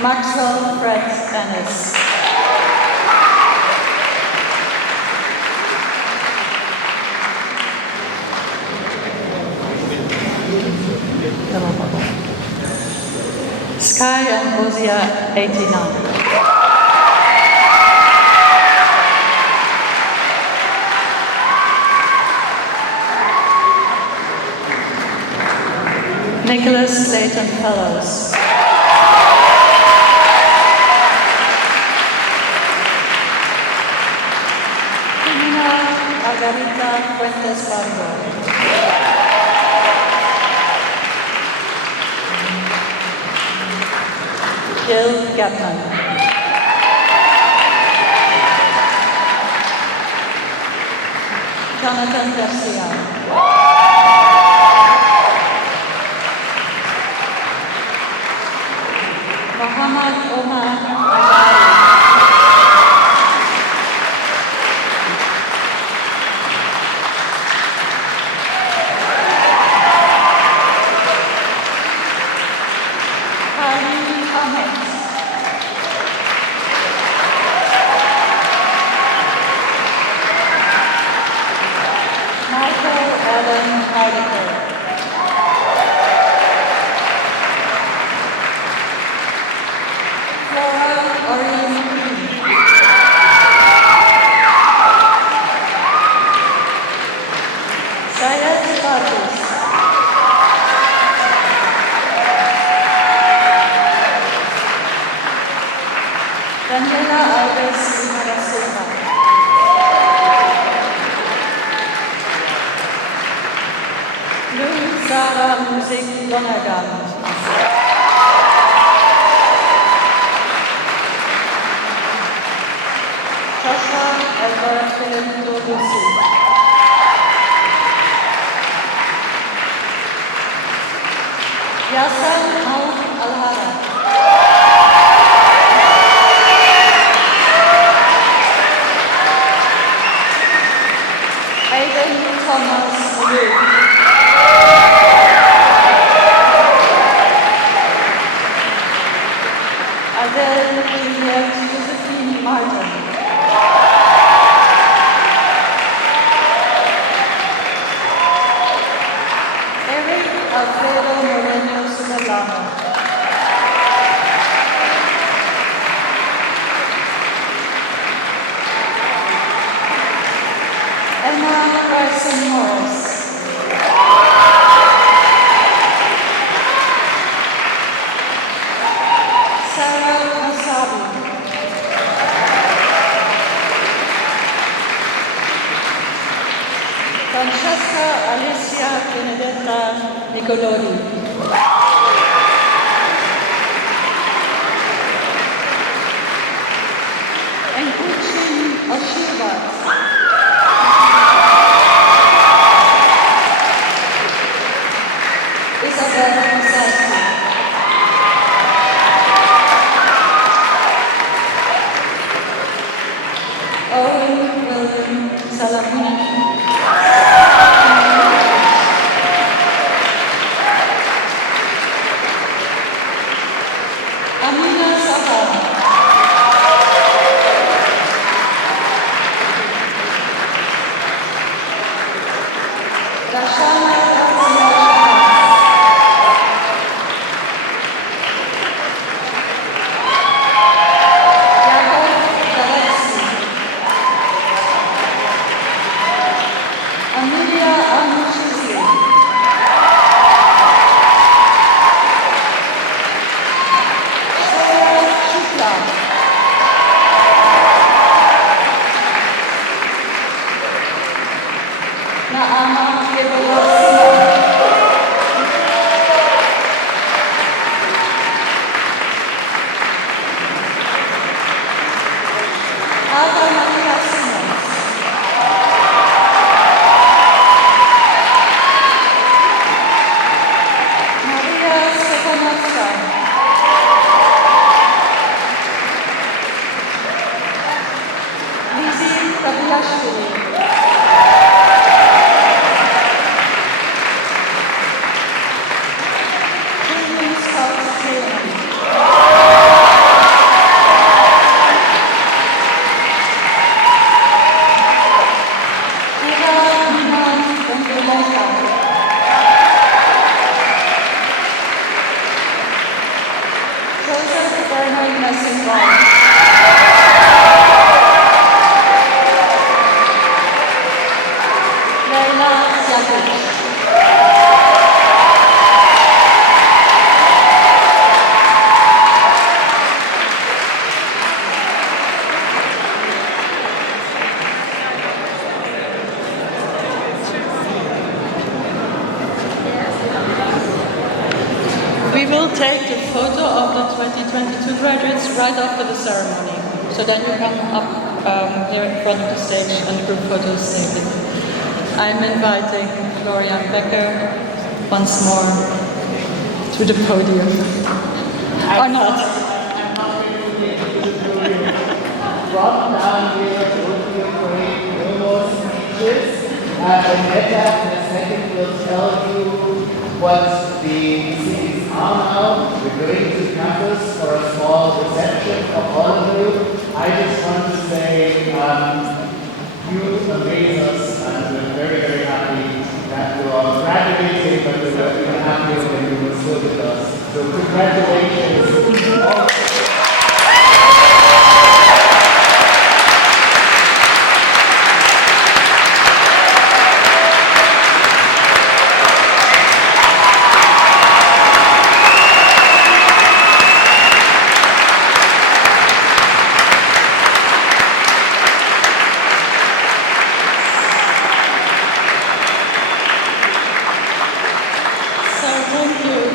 Maxwell Fred Ennis. Sky and Ozia 89. Nicholas Clayton Fellows. Margarita Fuentes Barbo. Gil Gatman. Jonathan Garcia. Muhammad Omar Azari. Adele Juliet Josephine Martin. Eric Alfredo Moreno Subalano. Emma Carson Morris. Sarah Masabi. Francesca Alicia Benedetta Nicolodi. Enkuchin Ashirvat. Isabella Masaki. Owen William Salamuni. Amina Saban. Rashana Ratanashana. Jacob Galaxy. Amelia Anushizli. Sarah Shukla. Naama Kebalasima. Ada Maria Simmons. Maria Stefanowska. Lizzie Tabiashvili. Julian Scott Thielman. Eva Minan Bendetta. Joseph Bernard Messingwright. Leila Zakic. We will take the photo of the 2022 graduates right after the ceremony. So then you come up here in front of the stage and group photo is taken. I'm inviting Florian Becker once more to the podium. Or not. From down here, Roth almost speeches. Bendetta in a second will tell you what the proceedings are now. We're going to campus for a small reception of all of you. I just want to say you amaze us and we're very, very happy that you're all graduating, but we're even happier when you were still with us. So congratulations.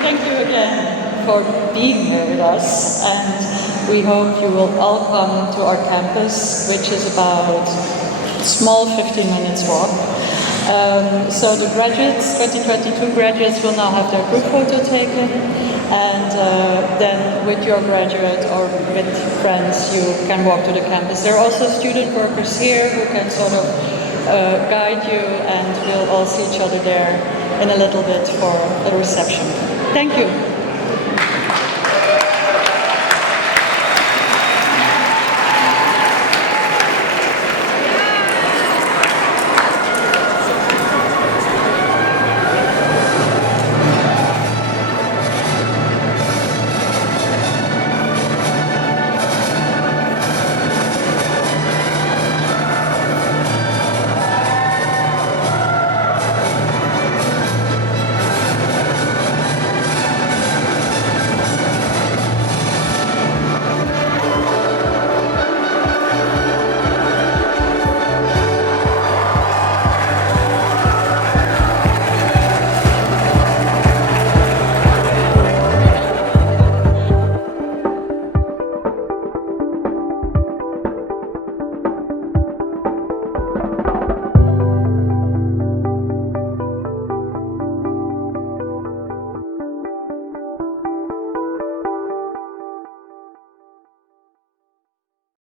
Thank you again for being here with us, and we hope you will all come to our campus, which is about a small 15 minutes walk. So the graduates, 2022 graduates, will now have their group photo taken, and then with your graduate or with friends you can walk to the campus. There are also student workers here who can sort of guide you, and we'll all see each other there in a little bit for the reception. Thank you.